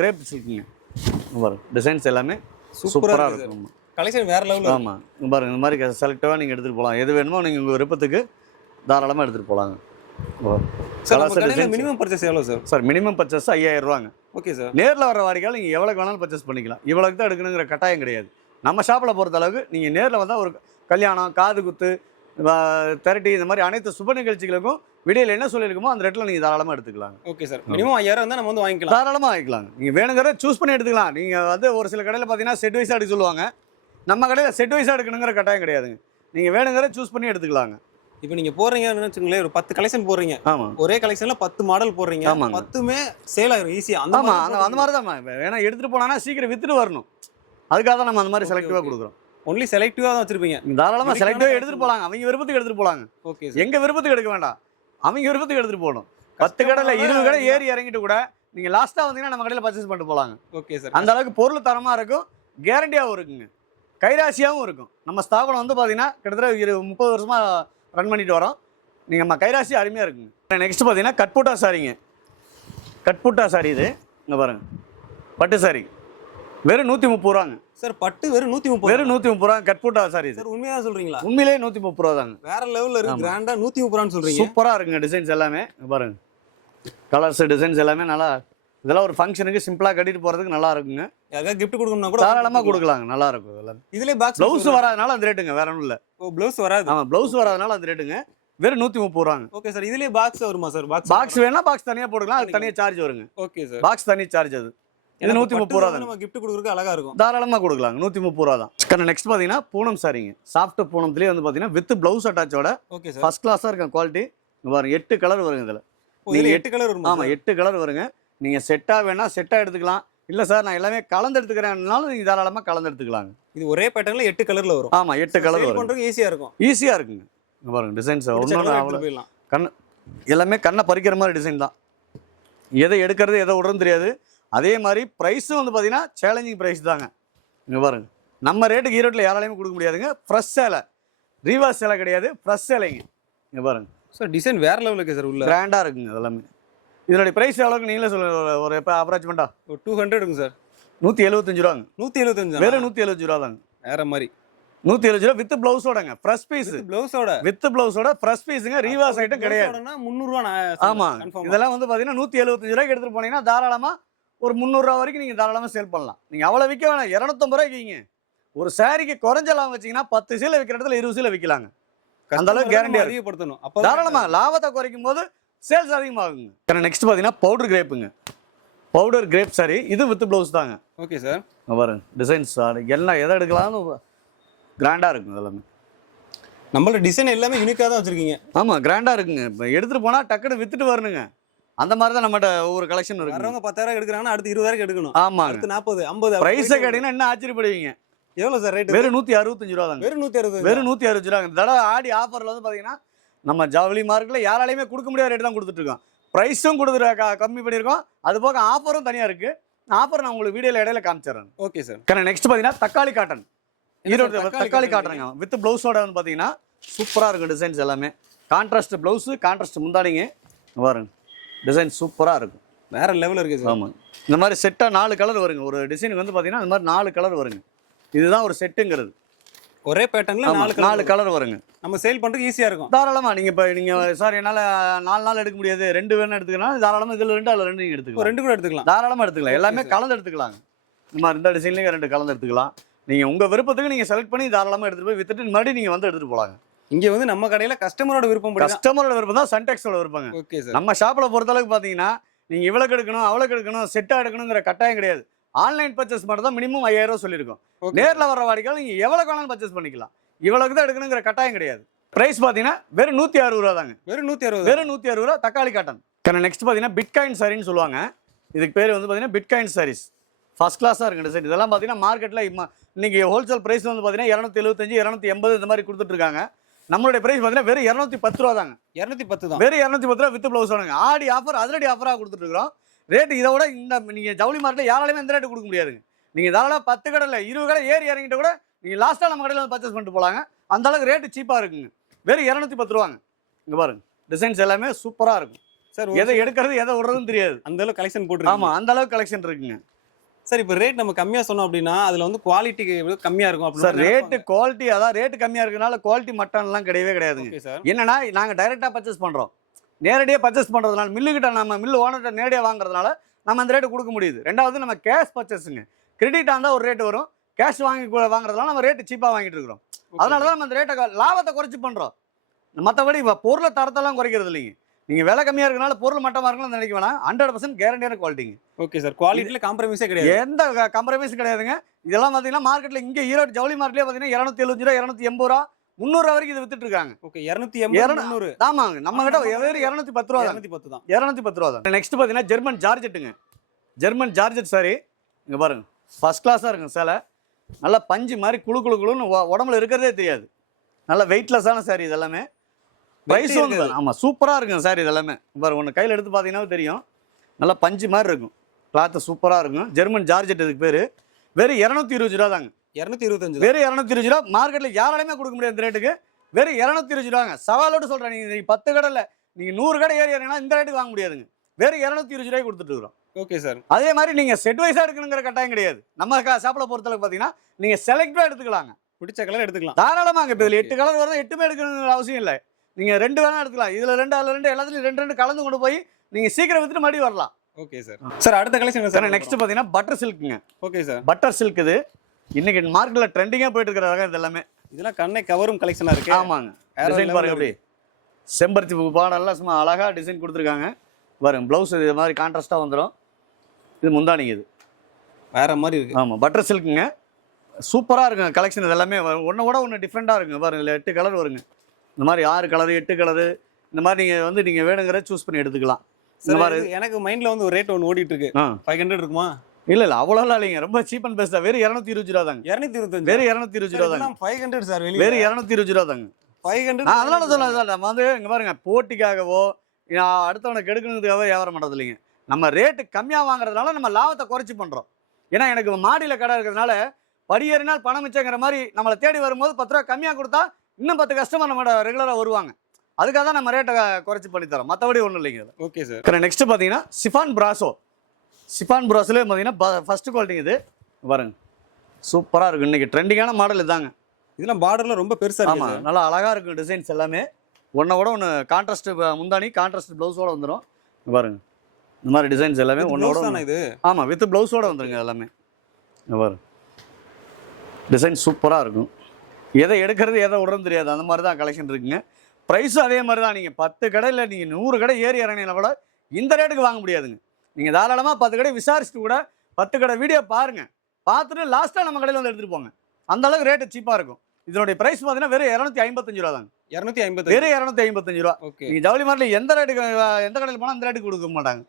கிரேப் சில்க்குங்க. பாருங்க, டிசைன்ஸ் எல்லாமே சூப்பராக இருக்கும். கலெக்ஷன் வேறு லெவலில். ஆமாம், பாருங்க, இந்த மாதிரி செலக்டிவாக நீங்கள் எடுத்துகிட்டு போகலாம். எது வேணுமோ நீங்கள் உங்கள் விருப்பத்துக்கு தாராளமாக எடுத்துகிட்டு போகலாங்க. மினிமம் பர்ச்சேஸ் எவ்வளோ சார்? சார் மினிமம் பர்ச்சேஸ் 5000 ரூபாங்க. Okay sir. நேரில் வர வாடிக்கையால் நீங்கள் எவ்வளோக்கு வேணாலும் பர்ச்சேஸ் பண்ணிக்கலாம். இவ்வளோக்கு தான் எடுக்கணுங்கிற கட்டாயம் கிடையாது. நம்ம ஷாப்பில் பொறுத்த அளவுக்கு நீங்கள் நேரில் வந்தால் ஒரு கல்யாணம், காது குத்து, திரட்டி இந்த மாதிரி அனைத்து சுப நிகழ்ச்சிகளுக்கும் வீடியோல என்ன சொல்லியிருக்கோமோ அந்த ரேட்ல நீங்க தாராளமா எடுத்துக்கலாம். Okay sir. மினிமம் 5000 இருந்தா நம்ம வந்து வாங்கிக்கலாம். தாராளமா வாங்கிக்கலாம். நீங்க வேணுங்கிறத சூஸ் பண்ணி எடுத்துக்கலாம். நீங்க வந்து ஒரு சில கடையில பாத்தீங்கன்னா செட் வைஸா எடுக்க சொல்லுவாங்க. நம்ம கடையில செட் வைஸா எடுக்கணுங்கிற கட்டாயம் கிடையாதுங்க. நீங்க வேணுங்கிறத சூஸ் பண்ணி எடுத்துக்கலாங்க. இப்போ நீங்க போறீங்கன்னு வச்சுங்களேன், ஒரு 10 கலெக்ஷன் போடுறீங்க. ஆமா. ஒரே கலெக்ஷன்ல 10 மாடல் போடுறீங்க. ஆமாங்க. 10மே சேல் ஆயிரும் ஈஸியா. ஆமா, அந்த மாதிரி தான். வேணா எடுத்துட்டு போனானா சீக்கிரம் வித்துட்டு வரணும். அதுக்காக தான் நம்ம அந்த மாதிரி செலக்டிவா கொடுக்குறோம். ஒன்லி செலக்டிவா தான் வச்சிருப்பீங்க. தாராளமா செலக்டிவா எடுத்துட்டு போலாங்க. அவங்க விருப்பத்துக்கு எடுத்துட்டு போலாங்க. Okay sir. எங்க விருப்பத்துக்கு எடுக்க வேண்டாம். அவங்க விருப்பத்துக்கு எடுத்துட்டு போகணும். 10 கடையில 20 கடை ஏறி இறங்கிட்டு கூட நீங்க லாஸ்டா வந்தீங்கன்னா நம்ம கடையில பர்ச்சேஸ் பண்ணிட்டு போலாங்க. Okay sir. அந்த அளவுக்கு பொருள் தரமா இருக்கும், கேரண்டியாவும் இருக்குங்க, கைராசியாவும் இருக்கும். நம்ம ஸ்தாபனம் வந்து பாத்தீங்கன்னா கிட்டத்தட்ட 30 வருஷமா ரன் பண்ணிட்டு வரோம். நீங்க நம்ம கைராசி அருமையா இருக்குங்க. நெக்ஸ்ட் பாத்தீங்கன்னா கட்புட்டா சாரிங்க. கட்புட்டா சாரி இது இங்க பாருங்க. பட்டு சாரி வெறும் 130 ரூபாங்க சார். பட்டு வெறும் 130. வெறும் 130 ரூபா கட்புட்டா சாரி இது. சார் உண்மையா சொல்றீங்களா? உண்மையிலேயே 130 ரூபா தாங்க. வேற லெவல்ல இருக்கு. கிராண்டா 130 ரூபான்னு சொல்றீங்க. சூப்பரா இருக்குங்க. டிசைன்ஸ் எல்லாமே இங்க பாருங்க. கலர்ஸ் டிசைன்ஸ் எல்லாமே நல்லா. இதெல்லாம் ஒரு ஃபங்க்ஷனுக்கு சிம்பிளா கட்டிட்டு போறதுக்கு நல்லா இருக்குங்க. யாருக்கா gift கொடுக்கணும்னா கூட தாராளமா கொடுக்கலாங்க. நல்லா இருக்கும் இதெல்லாம். இதுலயே பாக்ஸ் ப்ளவுஸ் வராதனால அந்த ரேட்டுங்க, வேற ஒண்ணும் இல்ல. ஓ ப்ளவுஸ் வராது. ஆமா, ப்ளவுஸ் வராதனால அந்த ரேட்டுங்க. வெறும் 130 ரூபாங்க. Okay sir. இதுலயே பாக்ஸ் வருமா சார்? பாக்ஸ் வேணா பாக்ஸ் தனியா போட்டுக்கலாம். அது தனியா சார்ஜ் வருங்க. Okay sir. பாக்ஸ் தனி சார்ஜ் அது. இது 130 ரூபா தான். நம்ம gift கொடுக்கறதுக்கு அழகா இருக்கும். தாராளமா கொடுக்கலாங்க. 130 ரூபா தான். நெக்ஸ்ட் பாத்தீங்கன்னா பூனம் சாரிங்க. சாஃப்ட் பூனம்லயே வந்து பாத்தீங்கன்னா வித் ப்ளவுஸ் அட்டாச்சோட ஓகே சார். ஃபர்ஸ்ட் கிளாஸா இருக்கும் குவாலிட்டி. இங்க பாருங்க 8 கலர் வருங்க இதுல. நீங்க 8 கலர் வருமா? ஆமா, 8 கலர் வருங்க. நீங்க செட்டா வேணா செட்டா எடுத்துக்கலாம். இல்ல சார் நான் எல்லாமே கலந்து எடுத்துக்கிறேன்னாலும் நீங்க தாராளமா கலந்து எடுத்துக்கலாங்க. இது ஒரே பேட்டர்ன்ல 8 கலர்ல வரும். ஆமா, 8 கலர் வரும். பண்றதுக்கு ஈஸியா இருக்கும். ஈஸியா இருக்குங்க. இங்க பாருங்க டிசைன்ஸ் ஒண்ணு போயிடலாம். கண்ணு எல்லாமே கண்ணை பறிக்கிற மாதிரி டிசைன் தான். எதை எடுக்கிறது எதை விடுறதுன்னு தெரியாது. அதே மாதிரி ப்ரைஸும் வந்து பார்த்தீங்கன்னா சேலஞ்சிங் ப்ரைஸ் தாங்க. இங்கே பாருங்க, நம்ம ரேட்டுக்கு ஈரோட்டில் யாராலையுமே கொடுக்க முடியாதுங்க. ஃப்ரெஷ் சேலை, ரீவாஸ் சேலை கிடையாது, ஃப்ரெஷ் சேலைங்க. இங்கே பாருங்க சார். டிசைன் வேற லெவலுக்கு இருக்கு சார். உள்ள கிராண்டாக இருக்குங்க அதெல்லாமே. இதனுடைய ப்ரைஸ் எவ்வளோக்கு நீங்களே சொல்லுங்க. ஒரு எப்போ அப்ராச்மெண்ட்டா 200 இருக்குங்க சார். 175 ரூபாங்க. 175 வெறும் 175 ரூபா தாங்க. வேற மாதிரி 175 ரூபா வித் பிளவுஸோடங்க. ஃப்ரெஷ் பீஸ் பிளவுஸோட வித் பிளவுஸோட ஃப்ரெஷ் பீஸுங்க. ரீவாஸ் ஐட்டம் கிடையாது. 300 ரூபா. ஆமா, இதெல்லாம் வந்து பார்த்தீங்கன்னா 175 ரூபாய்க்கு எடுத்துட்டு போனீங்கன்னா தாராளமா ஒரு 300 ரூபா வரைக்கும் நீங்க தாராளமா சேல் பண்ணலாம். நீங்க அவ்வளவு விற்க வேணாம். 250 ரூபாய்க்கு வைங்க. ஒரு சாரிக்கு குறைஞ்சலாம் வச்சீங்கன்னா 10 சீலை விற்கிற இடத்துல 20 சீலை விற்கலாங்க. அந்த அளவுக்கு கேரண்டி அதிகப்படுத்தணும். தாராளமா லாபத்தை குறைக்கும் போது சேல்ஸ் அதிகமாகுங்க. நெக்ஸ்ட் பாத்தீங்கன்னா பவுடர் கிரேப்புங்க. Powder crepe sari. இது வித் பிளவுஸ் தாங்க. Okay sir. பாருங்க டிசைன்ஸ் எல்லாம் எதை எடுக்கலாம்னு கிராண்டா இருக்குங்க. எல்லாமே நம்மளோட டிசைன் எல்லாமே யூனிக்கா தான் வச்சிருக்கீங்க. ஆமா, கிராண்டா இருக்குங்க. இப்போ எடுத்துட்டு போனா டக்குன்னு வித்துட்டு வரணுங்க. அந்த மாதிரி தான் நம்மகிட்ட ஒவ்வொரு கலெக்ஷன் இருக்கு. வரவங்க 10,000 எடுக்கிறாங்கன்னா அடுத்து 20,000 எடுக்கணும். ஆமா, அடுத்து 40, 50. பிரைஸை கேட்டீங்கன்னா என்ன ஆச்சரியப்படுவீங்க. எவ்வளவு சார் ரேட்? வெறும் 165 ரூபா தாங்க. வெறும் 160. வெறும் 160 ரூபாங்க. இந்த தடவை ஆடி ஆஃபர்ல வந்து பாத்தீங்கன்னா நம்ம ஜவுளி மார்க்கெட்ல யாராலையுமே கொடுக்க முடியாத ரேட் தான் கொடுத்துட்டு இருக்கோம். பிரைஸும் கொடுத்துட்டு கம்மி பண்ணியிருக்கோம். அது போக ஆஃபரும் தனியா இருக்கு. ஆஃபர் நான் உங்களுக்கு வீடியோல இடையில காமிச்சிடுறேன். Okay sir. நெக்ஸ்ட் பாத்தீங்கன்னா தக்காளி காட்டன். ஈரோடு தக்காளி காட்டனுங்க. வித் பிளவுஸோட வந்து பாத்தீங்கன்னா சூப்பரா இருக்கும். டிசைன்ஸ் எல்லாமே கான்ட்ராஸ்ட் பிளவுஸ், கான்ட்ராஸ்ட் முந்தாடிங்க. பாருங்க டிசைன் சூப்பரா இருக்கும். வேற லெவல்ல இருக்கு சார். ஆமா, இந்த மாதிரி செட்டா 4 கலர் வருங்க. ஒரு டிசைனுக்கு வந்து பாத்தீங்கன்னா இந்த மாதிரி 4 கலர் வருங்க. இதுதான் ஒரு செட்டுங்கிறது. ஒரே பேட்டர்ன்ல 4 கலர் வருங்க. நம்ம சேல் பண்றதுக்கு ஈஸியா இருக்கும். தாராளமா நீங்க சார் என்னால 4 நாள் எடுக்க முடியாது, 2 வேணும் எடுத்துக்கலாம். தாராளமா இதுல 2 அதுல 2 நீங்க எடுத்துக்கலாம். 2 கூட எடுத்துக்கலாம். தாராளமா எடுத்துக்கலாம். எல்லாமே கலந்து எடுத்துக்கலாங்க. இந்த மாதிரி இந்த டிசைன்லயே 2 கலந்து எடுத்துக்கலாம். நீங்க உங்க விருப்பத்துக்கு நீங்க செலக்ட் பண்ணி தாராளமா எடுத்துட்டு போய் வித்துட்டு மறுபடியும் நீங்க வந்து எடுத்துட்டு போலாங்க. இங்க வந்து நம்ம கடையில கஸ்டமரோட விருப்பம் படி கஸ்டமரோட விருப்பம் தான் சன்டெக்ஸோட விருப்பங்க. Okay sir. நம்ம ஷாப்ல பொறுத்த அளவுக்கு பாத்தீங்கன்னா நீங்க இவ்வளவு எடுக்கணும் அவ்வளவு எடுக்கணும் செட்டா எடுக்கணுங்கிற கட்டாயம் கிடையாது. ஆன்லைன் பர்ச்சேஸ் மட்டும் தான் மினிமம் 5000 ரூபாய் சொல்லியிருக்கோம். நேர்ல வர வாடிக்கையாளர் நீங்க எவ்வளவு வேணாலும் பர்ச்சேஸ் பண்ணிக்கலாம். இவ்வளவுக்கு தான் எடுக்கணுங்கிற கட்டாயம் கிடையாது. பிரைஸ் பாத்தீங்கன்னா வெறும் 160 ரூபா தாங்க. வெறும் 160. வெறும் 160 ரூபா தக்காளி காட்டன். நெக்ஸ்ட் பாத்தீங்கன்னா பிட்காயின் சாரின்னு சொல்லுவாங்க. இதுக்கு பேர் வந்து பாத்தீங்கன்னா பிட்காயின் சாரீஸ். ஃபர்ஸ்ட் கிளாஸா இருக்கு டிசைன். இதெல்லாம் பாத்தீங்கன்னா மார்க்கெட்ல இன்னைக்கு ஹோல்சேல் பிரைஸ் வந்து பாத்தீங்கன்னா 275, 280 இந்த மாதிரி கொடுத்துட்டு இருக்காங்க. நம்மளுடைய பிரைஸ் பாத்தீங்கன்னா வெறும் 210 ரூபா தாங்க. 210 தான். வெறும் 210 ரூபா வித் பிளவுஸ் வாங்க. ஆடி ஆஃபர் அதிரடி ஆஃபரா கொடுத்துட்டு இருக்கோம். ரேட் இதை விட இந்த நீங்க ஜவுளி மார்க்கெட்ல யாராலையுமே இந்த ரேட் கொடுக்க முடியாதுங்க. நீங்க தாராளமா 10 கடையில் 20 கடை ஏறி இறங்கிட்ட கூட நீங்க லாஸ்டா நம்ம கடையில் வந்து பர்ச்சேஸ் பண்ணிட்டு போலாங்க. அந்த அளவுக்கு ரேட் சீப்பா இருக்குங்க. வெறும் 210 ரூபாங்க. இங்க பாருங்க டிசைன்ஸ் எல்லாமே சூப்பரா இருக்கும். சார் எதை எடுக்கிறது எதை விடுறதுன்னு தெரியாது. அந்த அளவுக்கு கலெக்ஷன் போட்டுருக்கீங்க. ஆமா, அந்த அளவுக்கு கலெக்ஷன் இருக்குங்க. சார் இப்போ ரேட் நம்ம கம்மியா சொன்னோம் அப்படின்னா அதுல வந்து குவாலிட்டி கம்மியா இருக்கும் அப்படி. சார் ரேட் குவாலிட்டி அதான் ரேட் கம்மியா இருக்கனால குவாலிட்டி மட்டன்லாம் கிடையவே கிடையாதுங்க. Okay sir. என்னன்னா நாங்க டைரக்டா பர்ச்சேஸ் பண்றோம். நேரடியாக பர்ச்சேஸ் பண்றதுனால மில்லுகிட்ட நம்ம மில்லு ஓனர்கிட்ட நேரடியாக வாங்குறதுனால நம்ம அந்த ரேட்டு கொடுக்க முடியுது. ரெண்டாவது நம்ம கேஷ் பர்ச்சேஸுங்க. கிரெடிட்டாக இருந்தால் ஒரு ரேட் வரும். கேஷ் வாங்குறதுனால நம்ம ரேட்டு சீப்பாக வாங்கிட்டு இருக்கிறோம். அதனால தான் நம்ம அந்த ரேட்டை லாபத்தை குறைச்சி பண்ணுறோம். மற்றபடி பொருளை தரத்தெல்லாம் குறைக்கிறது இல்லைங்க. நீங்கள் விலை கம்மியாக இருக்கனால பொருள் மட்டமாக இருக்கணும்னு நினைக்க வேணாம். 100% கேரண்டியான குவாலிட்டிங்க. Okay sir. குவாலிட்டில காம்ப்ரமைஸே கிடையாது. எந்த காம்ப்ரமைஸும் கிடையாதுங்க. இதெல்லாம் பார்த்தீங்கன்னா மார்க்கெட்டில் இங்கே ஈரோடு ஜவுளி மார்க்கெட்லேயே பார்த்தீங்கன்னா 275 ரூபா, 280 ரூபா, 300 ரூபா வரைக்கும் இது வித்துட்டு இருக்காங்க. ஓகே 280 300. ஆமாங்க, நம்ம கிட்ட வெறும் 210 ரூபா தான். 210 தான். 210 ரூபா தான். நெக்ஸ்ட் பார்த்தீங்கன்னா ஜெர்மன் ஜார்ஜெட்டுங்க. ஜெர்மன் ஜார்ஜெட் சாரி இங்கே பாருங்க, ஃபர்ஸ்ட் கிளாஸாக இருக்கும் சேலை. நல்லா பஞ்சு மாதிரி குழு குழு குழுன்னு உடம்புல இருக்கிறதே தெரியாது. நல்லா வெயிட்லெஸ்ஸான சாரி இது எல்லாமே. ப்ரைஸும் வந்து ஆமாம் சூப்பராக இருக்கும் சாரி இது எல்லாமே. பாருங்க, ஒன்று கையில் எடுத்து பார்த்தீங்கன்னா தெரியும். நல்லா பஞ்சு மாதிரி இருக்கும், கிளாத்து சூப்பராக இருக்கும். ஜெர்மன் ஜார்ஜெட் இதுக்கு பேர். வெறும் 220 ரூபா தாங்க. 225. வெறும் 220 ரூபா. மார்க்கெட்டில் யாராலையுமே கொடுக்க முடியாது இந்த ரேட்டுக்கு. வெறும் 220 ரூபாங்க. சவாலோடு சொல்கிறேன், நீங்கள் 10 கடையில் நீங்கள் 100 கடை ஏறி இறங்கினா இந்த ரேட்டுக்கு வாங்க முடியாதுங்க. வெறும் 220 ரூபாய்க்கு கொடுத்துட்டு இருக்கிறோம். Okay sir. அதே மாதிரி நீங்கள் செட் வைஸாக எடுக்கணுங்கிற கட்டாயம் கிடையாது. நம்ம ஷாப்பில் பொறுத்தளவுக்கு பார்த்தீங்கன்னா நீங்கள் செலக்டாக எடுத்துக்கலாங்க. பிடிச்ச கலர் எடுத்துக்கலாம் தாராளமாங்க. இப்போ இதில் 8 கலர் வரணும், 8மே எடுக்கணுங்கிற அவசியம் இல்லை. நீங்கள் 2 வேணா எடுத்துக்கலாம். இதில் 2 அதில் 2 எல்லாத்துலையும் 2 கலந்து கொண்டு போய் நீங்கள் சீக்கிரம் வித்துட்டு மறுபடியும் வரலாம். Okay sir. சார் அடுத்த கலெக்ஷன் சார் நெக்ஸ்ட் பார்த்தீங்கன்னா பட்டர் சில்க்குங்க. Okay sir. பட்டர் சில்க் இது இன்னைக்கு மார்க்கெட்டில் ட்ரெண்டிங்காக போயிட்டு இருக்கிற ரகம் இது எல்லாமே. இதெல்லாம் கண்ணை கவரும் கலெக்ஷனாக இருக்கு. ஆமாங்க. டிசைன் பாருங்க, எப்படி செம்பருத்தி பூ பாடெல்லாம் சும்மா அழகாக டிசைன் கொடுத்துருக்காங்க. பாருங்க, ப்ளவுஸ் இது மாதிரி கான்ட்ராஸ்ட்டாக வந்துடும். இது முந்தானிங்க, இது வேற மாதிரி இருக்கு. ஆமாம், பட்டர் சில்க்குங்க. சூப்பராக இருக்குங்க கலெக்ஷன். இது எல்லாமே ஒன்று கூட ஒன்று டிஃப்ரெண்ட்டாக இருக்குங்க. பாருங்க, இதில் 8 கலர் வருங்க. இந்த மாதிரி 6 கலரு 8 கலரு இந்த மாதிரி நீங்கள் வேணுங்கிறத சூஸ் பண்ணி எடுத்துக்கலாம். இந்த மாதிரி எனக்கு மைண்டில் வந்து ஒரு ரேட் ஒன்று ஓடிட்டு இருக்கு. 500 இருக்குமா? இல்லை அவ்வளோலாம் இல்லைங்க, ரொம்ப சீப் அண்ட் பெஸ்ட்டாக. வெறும் 220 ரூபா தாங்க. 225. வெறும் 220 ரூபா தாங்க. 500 சார். வெறும் 220 ரூபா தாங்க. 500. அதனால சொல்ல நம்ம வந்து இங்கே பாருங்க, போட்டிக்காகவோ அடுத்தவனுக்கு எடுக்கணுங்கிறதுக்காகவோ வியாபாரம் பண்ணுறது இல்லைங்க. நம்ம ரேட்டு கம்மியாக வாங்குறதுனால நம்ம லாபத்தை குறைச்சி பண்ணுறோம். ஏன்னா எனக்கு மாடியில் கடை இருக்கிறதுனால படியேறினால் பணம் மிச்சங்கிற மாதிரி நம்மளை தேடி வரும்போது 10 ரூபா கம்மியாக கொடுத்தா இன்னும் 10 கஸ்டமர் நம்ம ரெகுலராக வருவாங்க. அதுக்காக தான் நம்ம ரேட்டை குறைச்சி பண்ணி தரோம், மற்றபடி ஒன்றும் இல்லைங்க. Okay sir. நெக்ஸ்ட் பார்த்தீங்கன்னா சிஃபான் ப்ராசோ. சிஃபான் ப்ராஸோலேயே பார்த்தீங்கன்னா ஃபர்ஸ்ட் குவாலிட்டி இது பாருங்க, சூப்பராக இருக்கும். இன்னைக்கு ட்ரெண்டிங்கான மாடல் இதுதாங்க. இதெல்லாம் பார்டர்ல ரொம்ப பெருசாக இருக்கு. ஆமாம், நல்லா அழகாக இருக்கும் டிசைன்ஸ் எல்லாமே. ஒன்றை விட ஒன்று கான்ட்ராஸ்ட் முந்தானி கான்ட்ராஸ்ட் ப்ளவுஸோட வந்துடும். பாருங்க, இந்த மாதிரி டிசைன்ஸ் எல்லாமே ஒன்றோட இது. ஆமாம், வித் ப்ளவுஸோட வந்துருங்க எல்லாமே. பாருங்க, டிசைன் சூப்பராக இருக்கும். எதை எடுக்கிறது எதை விடுறது தெரியாது, அந்த மாதிரி தான் கலெக்ஷன் இருக்குங்க. ப்ரைஸும் அதே மாதிரி தான். நீங்கள் 10 கடையில் நீங்கள் 100 கடை ஏறி இறங்கினா கூட இந்த ரேட்டுக்கு வாங்க முடியாதுங்க. நீங்கள் தாராளமாக 10 கடை விசாரிச்சுட்டு கூட 10 கடை வீடியோ பாருங்கள், பார்த்துட்டு லாஸ்ட்டாக நம்ம கடையில் வந்து எடுத்துகிட்டு போங்க. அந்த அளவுக்கு ரேட்டு சீப்பாக இருக்கும். இதனுடைய ப்ரைஸ் பார்த்தீங்கன்னா வெறும் 255 ரூபா தாங்க. 250. வெறும் 255 ரூபா. ஓகே. நீங்கள் ஜவுளி மார்க்கெட்டில் எந்த ரேட்டுக்கு எந்த கடையில் போனால் அந்த ரேட்டுக்கு கொடுக்க மாட்டாங்க.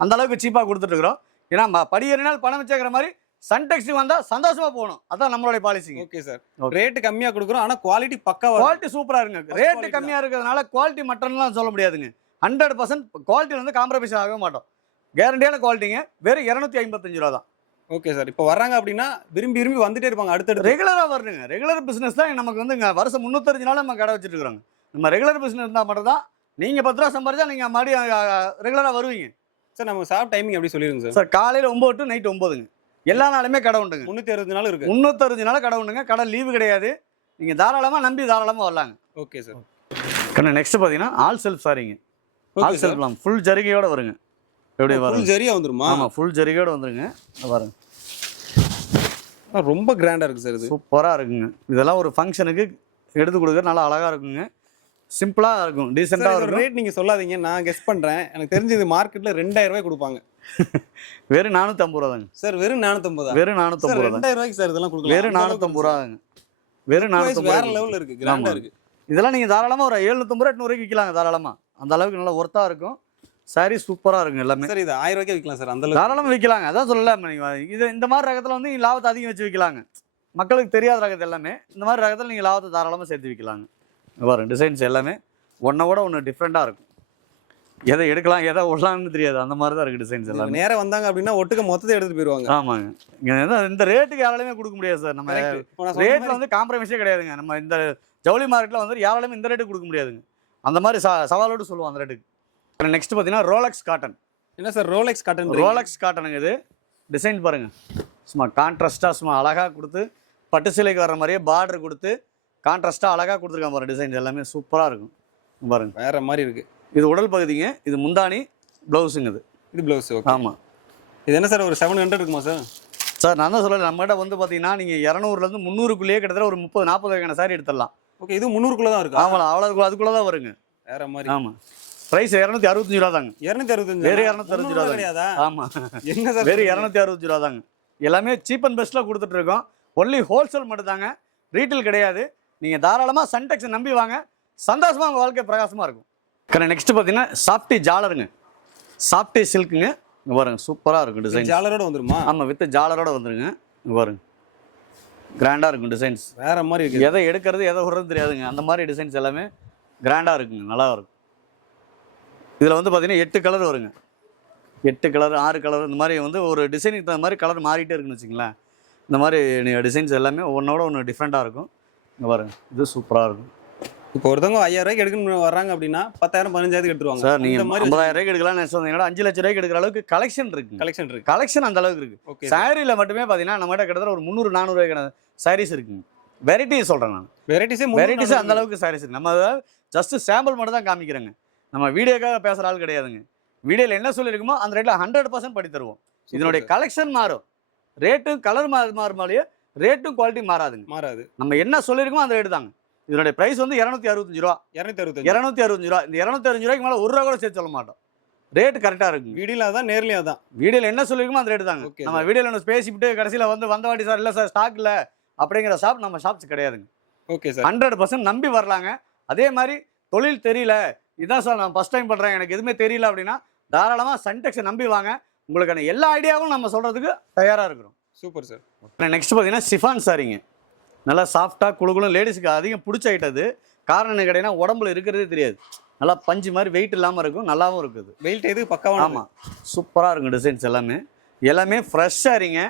அந்த அளவுக்கு சீப்பாக கொடுத்துட்ருக்குறோம். ஏன்னா படியேறினால் பணம் வச்சுக்கிற மாதிரி சன்டெக்ஸ் வந்தால் சந்தோஷமாக போகணும், அதான் நம்மளுடைய பாலிசிங்க. Okay sir. ரேட்டு கம்மியாக கொடுக்குறோம், ஆனால் குவாலிட்டி பக்காவா, குவாலிட்டி சூப்பராக இருக்குங்க. ரேட்டு கம்மியாக இருக்கிறதுனால குவாலிட்டி மட்டன்லாம் சொல்ல முடியாதுங்க. 100% குவாலிட்டி வந்து காம்ப்ரமைஸ் ஆக மாட்டோம். கேரண்டியான குவாலிட்டிங்க. வெறும் 255 ரூபா தான். Okay sir. இப்போ வர்றாங்க அப்படின்னா விரும்பி விரும்பி வந்துட்டே இருப்பாங்க. அடுத்தடுத்து ரெகுலராக வரணுங்க. ரெகுலர் பிஸ்னஸ் தான் நமக்கு வந்து இங்கே வருஷம் 365 நாள் நம்ம கடை வச்சுட்டு இருக்கிறோங்க. நம்ம ரெகுலர் பிஸ்னஸ் இருந்தால் மட்டும் தான் நீங்கள் 10 ரூபா சம்பாரிச்சா நீங்கள் மறுபடியும் ரெகுலராக வருவீங்க. சார் நம்ம ஷாப் டைமிங் எப்படி சொல்லிடுங்க சார்? சார் காலையில் 9 to நைட் 9ங்க. எல்லா நாளுமே கடை உண்டுங்க. 360 நாள் இருக்கு. 365 நாள் கடை உண்டுங்க. கடை லீவு கிடையாது. நீங்கள் தாராளமாக நம்பி தாராளமாக வரலாங்க. Okay sir. கண்ணா நெக்ஸ்ட் பார்த்தீங்கன்னா ஆல் செல்ஃப் சாரிங்க. ஆல் செல்ஃப்லாம் ஃபுல் ஜரிகையோட வருங்க. எப்படி வரும்? ஃபுல் ஜரியா வந்துருமா? ஆமாம், ஃபுல் ஜரிகையோட வந்துருங்க. பாருங்க, ரொம்ப கிராண்டாக இருக்குது சார். இது சூப்பராக இருக்குங்க. இதெல்லாம் ஒரு ஃபங்க்ஷனுக்கு எடுத்து கொடுக்குற நல்லா அழகாக இருக்குங்க. சிம்பிளாக இருக்கும், டீசெண்டாக இருக்கும். ரேட் நீங்கள் சொல்லாதீங்க, நான் கெஸ் பண்ணுறேன். எனக்கு தெரிஞ்சது மார்க்கெட்டில் 2000 ரூபாய் கொடுப்பாங்க. வெறும் 450 ரூபா தாங்க சார். வெறும் 450. வெறும் 450 ரூபா. 2000 ரூபாய்க்கு சார் இதெல்லாம் கொடுக்கலாம். வெறும் 450 ரூபா தாங்க. வெறும் 450 வேற லெவலில் இருக்குது, கிராண்டாக இருக்குது. இதெல்லாம் நீங்கள் தாராளமாக ஒரு 750 ரூபா 800 விற்கலாங்க தாராளமாக. அந்த அளவுக்கு நல்லா ஒர்த்தாக இருக்கும். சாரி சூப்பராக இருக்கும் எல்லாமே. சார் இது 1000 ரூபாய்க்கு விற்கலாம் சார். அந்த தாராளமாக விற்கலாங்க. அதான் சொல்லலாம், நீங்கள் இது இந்த மாதிரி ரகத்தில் வந்து நீங்கள் லாபத்தை அதிகம் வச்சு விற்கலாங்க. மக்களுக்கு தெரியாத ரகத்தை எல்லாமே இந்த மாதிரி ரகத்தில் நீங்கள் லாபத்தை தாராளமாக சேர்த்து விற்கலாங்க. பாருங்க, டிசைன்ஸ் எல்லாமே ஒன்றை விட ஒன்று டிஃப்ரெண்ட்டாக இருக்கும். எதை எடுக்கலாம் எதை விடலாம்னு தெரியாது, அந்த மாதிரி தான் இருக்குது டிசைன்ஸ் எல்லாம். நேரம் வந்தாங்க அப்படின்னா ஒட்டுக்க மொத்தத்தை எடுத்துட்டு போயிடுவாங்க. ஆமாங்க. இங்கே இந்த ரேட்டுக்கு யாராலையுமே கொடுக்க முடியாது சார். நம்ம ரேட்டில் வந்து காம்ப்ரமைஸே கிடையாதுங்க. நம்ம இந்த ஜவுளி மார்க்கெட்டில் வந்து யாராலையுமே இந்த ரேட்டுக்கு கொடுக்க முடியாதுங்க. அந்த மாதிரி சவாலோடு சொல்லுவோம் அந்த ரேட்டுக்கு. நெக்ஸ்ட் பார்த்தீங்கன்னா ரோலக்ஸ் காட்டன். என்ன சார் ரோலெக்ஸ் காட்டன்? ரோலக்ஸ் காட்டனுங்க. இது டிசைன் பாருங்கள், சும்மா கான்ட்ராஸ்ட்டாக சும்மா அழகாக கொடுத்து பட்டு சிலைக்கு வர்ற மாதிரியே பார்டர் கொடுத்து கான்ட்ராஸ்ட்டாக அழகாக கொடுத்துருக்காங்க பாருங்க. டிசைன்ஸ் எல்லாமே சூப்பராக இருக்கும் பாருங்க. வேறு மாதிரி இருக்குது. இது உடல் பகுதிங்க, இது முந்தானி, ப்ளவுஸுங்க. இது ப்ளவுஸ். ஓகே. ஆமாம். இது என்ன சார் ஒரு 700 இருக்குமா சார்? சார் நான் தான் சொல்லலை, நம்மகிட்ட வந்து பார்த்தீங்கன்னா நீங்கள் 200லேருந்து 300க்குள்ளேயே கிட்டத்தட்ட ஒரு 30-40 வகையான சாரி எடுத்துடலாம். ஓகே. இது 300க்குள்ளே தான் இருக்குது. ஆமாம், அவ்வளோ அதுக்குள்ளே தான் வருங்க. வேறு மாதிரி. ஆமாம். பிரைஸ் 265 ரூபா தாங்க. 265 வேறு 265 ரூபா கிடையாதா? ஆமா, என்ன சார் வேறு 265 ரூபா தாங்க. எல்லாமே சீப் அண்ட் பெஸ்ட்ல கொடுத்துட்டு இருக்கோம். ஒன்லி ஹோல்சேல் மட்டும் தாங்க, ரீட்டைல் கிடையாது. நீங்க தாராளமா சன்டெக்ஸ் நம்பி வாங்க, சந்தோஷமா உங்க வாழ்க்கை பிரகாசமா இருக்கும். நெக்ஸ்ட் பாத்தீங்கன்னா சாஃப்டி ஜாலருங்க, சாஃப்டி சில்க்குங்க. இங்க பாருங்க, சூப்பரா இருக்கும் டிசைன். ஜாலரோட வந்துருமா? ஆமா, வித் ஜாலரோட வந்துருங்க. இங்க பாருங்க, கிராண்டா இருக்கும் டிசைன்ஸ். வேற மாதிரி இருக்கு. எதை எடுக்கிறது எதை விடுறது தெரியாதுங்க, அந்த மாதிரி டிசைன்ஸ் எல்லாமே கிராண்டா இருக்குங்க, நல்லா இருக்கும். இதுல வந்து பாத்தீங்கன்னா 8 கலர் வருங்க, 8 கலர் 6 கலர் இந்த மாதிரி வந்து ஒரு டிசைனுக்கு தகுந்த மாதிரி கலர் மாறிட்டே இருக்குன்னு வச்சுங்களேன். இந்த மாதிரி டிசைன்ஸ் எல்லாமே ஒன்னோட ஒன்று டிஃப்ரெண்ட்டாக இருக்கும். இங்கே பாருங்க, இது சூப்பராக இருக்கும். இப்போ ஒருத்தவங்க 5000 ரூபாய்க்கு எடுக்கணும் வர்றாங்க அப்படின்னா 10,000 15,000 எடுத்துருவாங்க சார். நீங்கள் 50,000 ரூபாய்க்கு எடுக்கலாம்னு சொன்னீங்கன்னா 5 லட்ச ரூபாய்க்கு எடுக்கிற அளவுக்கு கலெக்ஷன் இருக்கு. கலெக்ஷன் அந்த அளவுக்கு இருக்கு. ஓகே. சாரியில் மட்டுமே பார்த்தீங்கன்னா நம்மகிட்ட கிட்டத்தட்ட ஒரு 300-400 ரூபாய்க்கான சாரீஸ் இருக்குங்க. வெரைட்டிஸ் சொல்கிறேன் நான், வெரைட்டிஸே அந்த அளவுக்கு சாரீஸ் இருக்கு. நம்ம ஜஸ்ட் சாம்பிள் மட்டும் தான் காமிக்கிறேங்க, நம்ம வீடியோக்காக பேசுகிற ஆள் கிடையாதுங்க. வீடியோவில் என்ன சொல்லியிருக்குமோ அந்த ரேட்டில் 100% பண்ணி தருவோம். இதனுடைய கலெக்ஷன் மாறும், ரேட்டும் கலர் மாறுமாலையே ரேட்டும் குவாலிட்டி மாறாது. நம்ம என்ன சொல்லியிருக்கோமோ அந்த ரேட்டு தாங்க. இதனுடைய பிரைஸ் வந்து 265 ரூபா. 265 ரூபா. இந்த 265 ரூபாய்க்கு மேலே 1 ரூபா கூட சேர்த்து சொல்ல மாட்டோம். ரேட் கரெக்டாக இருக்கு. வீடியோல தான் நேர்லயே தான், வீடியோவில் என்ன சொல்லியிருக்கோமோ அந்த ரேட்டு தாங்க. நம்ம வீடியோவில் ஒன்று பேசிவிட்டு கடைசியில் வந்த வாட்டி சார் இல்லை சார் ஸ்டாக் இல்லை அப்படிங்கிற ஷாப் நம்ம ஷாப்ஸ் கிடையாதுங்க. Okay sir. 100% நம்பி வரலாங்க. அதே மாதிரி தொழில் தெரியல, இதான் சார் நான் ஃபர்ஸ்ட் டைம் பண்ணுறேன், எனக்கு எதுவுமே தெரியல அப்படின்னா தாராளமாக சன்டெக்ஸை நம்பி வாங்க. உங்களுக்கான எல்லா ஐடியாவும் நம்ம சொல்கிறதுக்கு தயாராக இருக்கிறோம். Super sir. நெக்ஸ்ட் பார்த்தீங்கன்னா சிஃபான் சாரிங்க, நல்லா சாஃப்டாக குழுகுலும், லேடிஸுக்கு அதிகம் பிடிச்ச ஐட்டது. காரணம் என்ன கேட்டீங்கன்னா உடம்புல இருக்கிறதே தெரியாது, நல்லா பஞ்சு மாதிரி வெயிட் இல்லாமல் இருக்கும், நல்லாவும் இருக்குது. வெயிட் எது பக்காவாக. ஆமாம், சூப்பராக இருக்கும் டிசைன்ஸ் எல்லாமே ஃப்ரெஷ் சாரிங்க.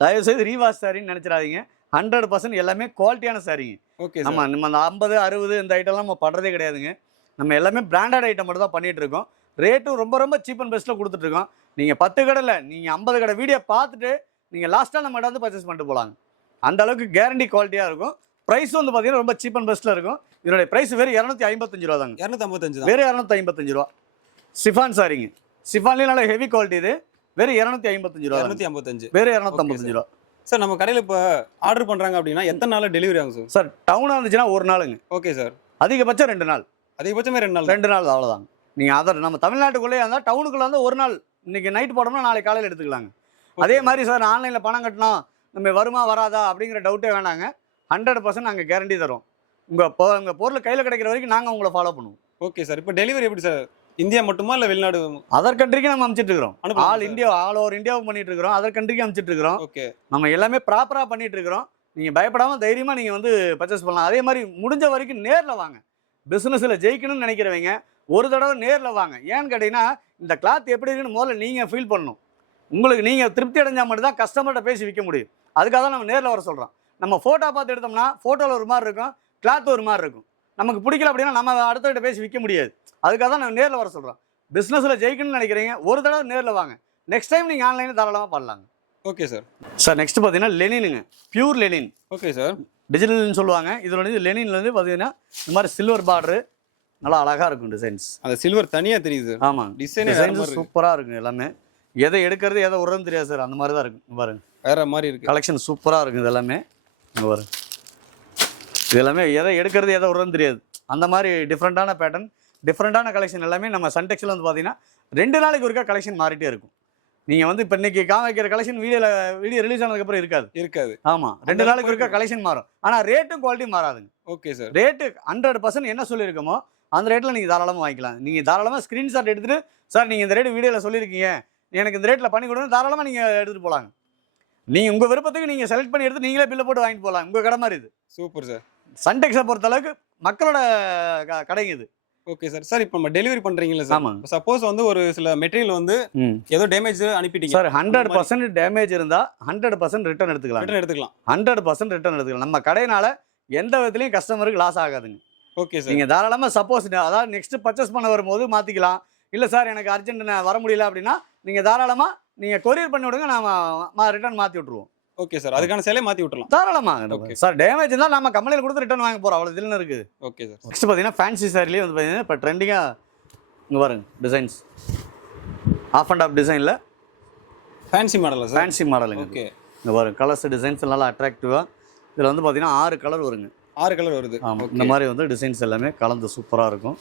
தயவுசெய்து ரீவாஷ் சாரின்னு நினச்சிடாதீங்க, 100% எல்லாமே குவாலிட்டியான சாரிங்க. ஓகே. நம்ம அந்த 50 60 இந்த ஐட்டம்லாம் நம்ம பண்ணுறதே கிடையாதுங்க. நம்ம எல்லாமே பிராண்டட் ஐட்டம் மட்டும் தான் பண்ணிகிட்டு இருக்கோம். ரேட்டும் ரொம்ப ரொம்ப சீப் அண்ட் பெஸ்ட்டில் கொடுத்துட்ருக்கோம். நீங்கள் 10 கடை இல்லை, நீங்கள் 50 கடை வீடியோ பார்த்துட்டு நீங்கள் லாஸ்ட்டாக நம்ம வந்து பர்ச்சேஸ் பண்ணிட்டு போகலாங்க. அந்த அளவுக்கு கேரண்டி குவாலிட்டியாக இருக்கும். ப்ரைஸ் வந்து பார்த்தீங்கன்னா ரொம்ப சீப் அண்ட் பெஸ்ட்டில் இருக்கும். இதனுடைய ப்ரைஸ் வேறு 255 ரூபா தாங்க. 255 வேறு 255 ரூபா. சிஃபான் சாரிங்க, சிஃபான்லேயே நல்ல ஹெவி குவாலிட்டி. இது வேறு 255 ரூபா. 255 வேறு 255 ரூபா. சார் நம்ம கடையில் இப்போ ஆர்டர் பண்ணுறாங்க அப்படின்னா எத்தனை நாளில் டெலிவரி ஆகும் சார்? சார் டவுனாக இருந்துச்சுன்னா 1 நாளுங்க. Okay sir. அதிகபட்சம் 2 நாள். அதிகபட்சமே 2 நாள். 2 நாள் அவ்வளோதாங்க. நீங்கள் நம்ம தமிழ்நாட்டுக்குள்ளேயே இருந்தால் டவுனுக்குள்ளே வந்து 1 நாள், இன்னைக்கு நைட் போட்டோம்னா நாளைக்கு காலையில் எடுத்துக்கலாங்க. அதே மாதிரி சார் ஆன்லைனில் பணம் கட்டணும், நம்ம வருமா வராதா அப்படிங்கிற டவுட்டே வேணாங்க. 100% நாங்கள் கேரண்டி தரோம். உங்கள் பொருள் கையில் கிடைக்கிற வரைக்கும் நாங்கள் உங்களை ஃபாலோ பண்ணுவோம். Okay sir. இப்போ டெலிவரி எப்படி சார்? இந்தியா மட்டுமா இல்லை வெளிநாடு? அதர் கண்ட்ரிக்கு நம்ம அனுப்பிச்சிட்டு இருக்கிறோம். ஆல் ஓவர் இந்தியாவும் பண்ணிட்டு இருக்கிறோம், அதர் கண்ட்ரிக்கு அனுப்பிச்சிட்டு இருக்கிறோம். ஓகே. நம்ம எல்லாமே ப்ராப்பராக பண்ணிட்டு இருக்கிறோம். நீங்கள் பயப்படாமல் தைரியமாக நீங்கள் வந்து பர்ச்சேஸ் பண்ணலாம். அதே மாதிரி முடிஞ்ச வரைக்கும் நேரில் வாங்க. பிஸ்னஸில் ஜெயிக்கணும்னு நினைக்கிறவங்க ஒரு தடவை நேரில் வாங்க. ஏன்னு கேட்டிங்கன்னா இந்த கிளாத் எப்படி இருக்குன்னு முதல்ல நீங்கள் ஃபீல் பண்ணணும். உங்களுக்கு நீங்கள் திருப்தி அடைஞ்சால் மட்டும்தான் கஸ்டமர்கிட்ட பேசி விற்க முடியும். அதுக்காக தான் நம்ம நேரில் வர சொல்கிறோம். நம்ம ஃபோட்டோ பார்த்து எடுத்தோம்னா ஃபோட்டோவில் ஒரு மாதிரி இருக்கும், கிளாத் ஒரு மாதிரி இருக்கும். நமக்கு பிடிக்கல அப்படின்னா நம்ம அடுத்தவர்கிட்ட பேசி விற்க முடியாது. அதுக்காக தான் நம்ம நேரில் வர சொல்கிறோம். பிஸ்னஸில் ஜெயிக்கணும்னு நினைக்கிறீங்க ஒரு தடவை நேரில் வாங்க. நெக்ஸ்ட் டைம் நீங்கள் ஆன்லைனில் தாராளமாக பண்ணலாங்க. Okay sir. சார் நெக்ஸ்ட் பார்த்தீங்கன்னா லெனினுங்க, பியூர் லெனின். Okay sir. டிஜிட்டல்னு சொல்லுவாங்க. இதில் வந்து லெனின்லேருந்து பார்த்தீங்கன்னா இந்த மாதிரி சில்வர் பார்டரு நல்லா அழகாக இருக்கும் டிசைன்ஸ். அந்த சில்வர் தனியாக தெரியுது. ஆமாம், டிசைன்ஸ் சூப்பராக இருக்கும். எல்லாமே எதை எடுக்கிறது எதை விடுறதுன்னு தெரியாது சார், அந்த மாதிரி தான் இருக்கும். பாருங்க, வேற மாதிரி இருக்கு. கலெக்ஷன் சூப்பராக இருக்கும். இது எல்லாமே பாருங்க, இது எல்லாமே எதை எடுக்கிறது எதை விடுறதுன்னு தெரியாது, அந்த மாதிரி டிஃப்ரெண்ட்டான பேட்டர்ன், டிஃப்ரெண்ட்டான கலெக்ஷன் எல்லாமே நம்ம சன்டெக்ஸில் வந்து பார்த்தீங்கன்னா 2 நாளைக்கு ஒருக்கா கலெக்ஷன் மாறிட்டே இருக்கும். நீங்கள் வந்து இப்போ இன்னைக்கு காமிக்கிற கலெக்ஷன் வீடியோ ரிலீஸ் ஆனதுக்கப்புறம் இருக்காது. ஆமாம், 2 நாளைக்கு ஒருக்கா கலெக்ஷன் மாறும். ஆனால் ரேட்டும் குவாலிட்டி மாறாதுங்க. Okay sir. ரேட்டு 100% என்ன சொல்லியிருக்கோமோ அந்த ரேட்டில் நீங்கள் தாராளமாக வாங்கிக்கலாம். நீங்கள் தாராளமாக ஸ்க்ரீன்ஷாட் எடுத்துகிட்டு சார் நீங்கள் இந்த ரேட்டு வீடியோவில் சொல்லியிருக்கீங்க, எனக்கு இந்த ரேட்டில் பண்ணி கொடுங்க, தாராளமாக நீங்கள் எடுத்துகிட்டு போகலாங்க. நீங்கள் உங்கள் விருப்பத்துக்கு நீங்கள் செலக்ட் பண்ணி எடுத்து நீங்களே பில்லை போட்டு வாங்கிட்டு போகலாம். உங்கள் கடை மாதிரி இது. Super sir. சன்டெக்ஸை பொறுத்தளவுக்கு மக்களோட கடைங்க இது. Okay sir. சார் இப்போ நம்ம டெலிவரி பண்ணுறீங்களா சார்? ஆமாம். சப்போஸ் வந்து ஒரு சில மெட்டீரியல் வந்து ஏதோ டேமேஜ் அனுப்பிட்டீங்க சார், 100% டேமேஜ் இருந்தால் 100% ரிட்டர்ன் எடுத்துக்கலாம். 100% ரிட்டர்ன் எடுத்துக்கலாம். நம்ம கடையினால எந்த விதத்துலையும் கஸ்டமருக்கு லாஸ் ஆகாதுங்க. Okay sir. நீங்கள் தாராளமாக சப்போஸ் அதாவது நெக்ஸ்ட் பர்ச்சேஸ் பண்ண வரும்போது மாற்றிக்கலாம். இல்லை சார் எனக்கு அர்ஜென்ட் நான் வர முடியல அப்படின்னா நீங்கள் தாராளமாக நீங்கள் கொரியர் பண்ணி விடுங்க, நாம ரிட்டர்ன் மாற்றி விட்ருவோம். Okay sir. அதுக்கான சேலை மாற்றி விட்டுறலாம் தாராளமாக. சார் டேமேஜ் இருந்தால் நம்ம கம்பெனியில் கொடுத்து ரிட்டர்ன் வாங்க போகிறோம், அவ்வளோ இதில் இருக்குது. Okay sir. நெக்ஸ்ட் பார்த்தீங்கன்னா ஃபேன்சி சாரிலேயே வந்து பார்த்தீங்கன்னா இப்போ ட்ரெண்டிங்காக இங்கே பாருங்க டிசைன்ஸ், ஆஃப் அண்ட் ஆஃப் டிசைனில் ஃபேன்சி மாடலா சார்? ஃபேன்சி மாடலுங்க. ஓகே. இங்கே பாருங்க கலர்ஸ் டிசைன்ஸ் நல்லா அட்ராக்டிவாக. இதில் வந்து பார்த்தீங்கன்னா 6 கலர் வருங்க. 6 கலர் வருது. ஆமாம், இந்த மாதிரி வந்து டிசைன்ஸ் எல்லாமே கலந்து சூப்பராக இருக்கும்.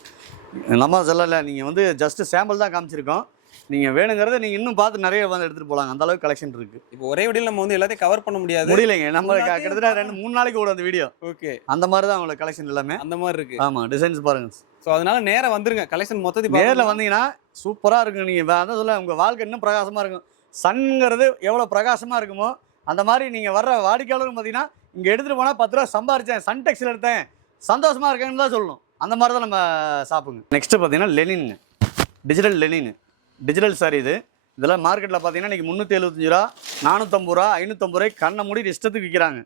நம்ம சொல்லலை, நீங்கள் வந்து ஜஸ்ட் சாம்பிள் தான் காமிச்சிருக்கோம். நீங்கள் வேணுங்கிறத நீங்கள் இன்னும் பார்த்து நிறைய வந்து எடுத்துகிட்டு போகலாங்க. அந்த அளவுக்கு கலெக்ஷன் இருக்குது. இப்போ ஒரே வீடியோல நம்ம வந்து எல்லாத்தையும் கவர் பண்ண முடியாது. முடியலைங்க, நம்ம கிட்டத்தட்ட 2-3 நாளைக்கு ஓடும் அந்த வீடியோ. ஓகே, அந்த மாதிரி தான் உங்களுக்கு கலெக்ஷன் எல்லாமே அந்த மாதிரி இருக்கு. ஆமாம், டிசைன்ஸ் பாருங்க. ஸோ அதனால நேரா வந்துருங்க, கலெக்ஷன் மொத்தத்தையும் நேரில் வந்தீங்கன்னா சூப்பராக இருக்குங்க. நீங்கள் அதான் சொல்ல, உங்கள் வாழ்க்கை இன்னும் பிரகாசமாக இருக்கும். சன்ங்கிறது எவ்வளோ பிரகாசமாக இருக்குமோ அந்த மாதிரி நீங்கள் வர்ற வாடிக்கையாளரும் பார்த்தீங்கன்னா இங்கே எடுத்துகிட்டு போனால் 10 ரூபா சம்பாரிச்சேன், சன்டெக்ஸில் எடுத்தேன், சந்தோஷமாக இருக்கேன்னு தான் சொல்லணும். அந்த மாதிரி தான் நம்ம சாப்பிடுங்க. நெக்ஸ்ட்டு பார்த்தீங்கன்னா லெனின், டிஜிட்டல் சாரி இது. இதெல்லாம் மார்க்கெட்டில் பார்த்தீங்கன்னா இன்றைக்கி 375 ரூபா, 450 ரூபா, 550 ரூபாய் கண்ணை மூடி இஷ்டத்துக்கு விற்கிறாங்க.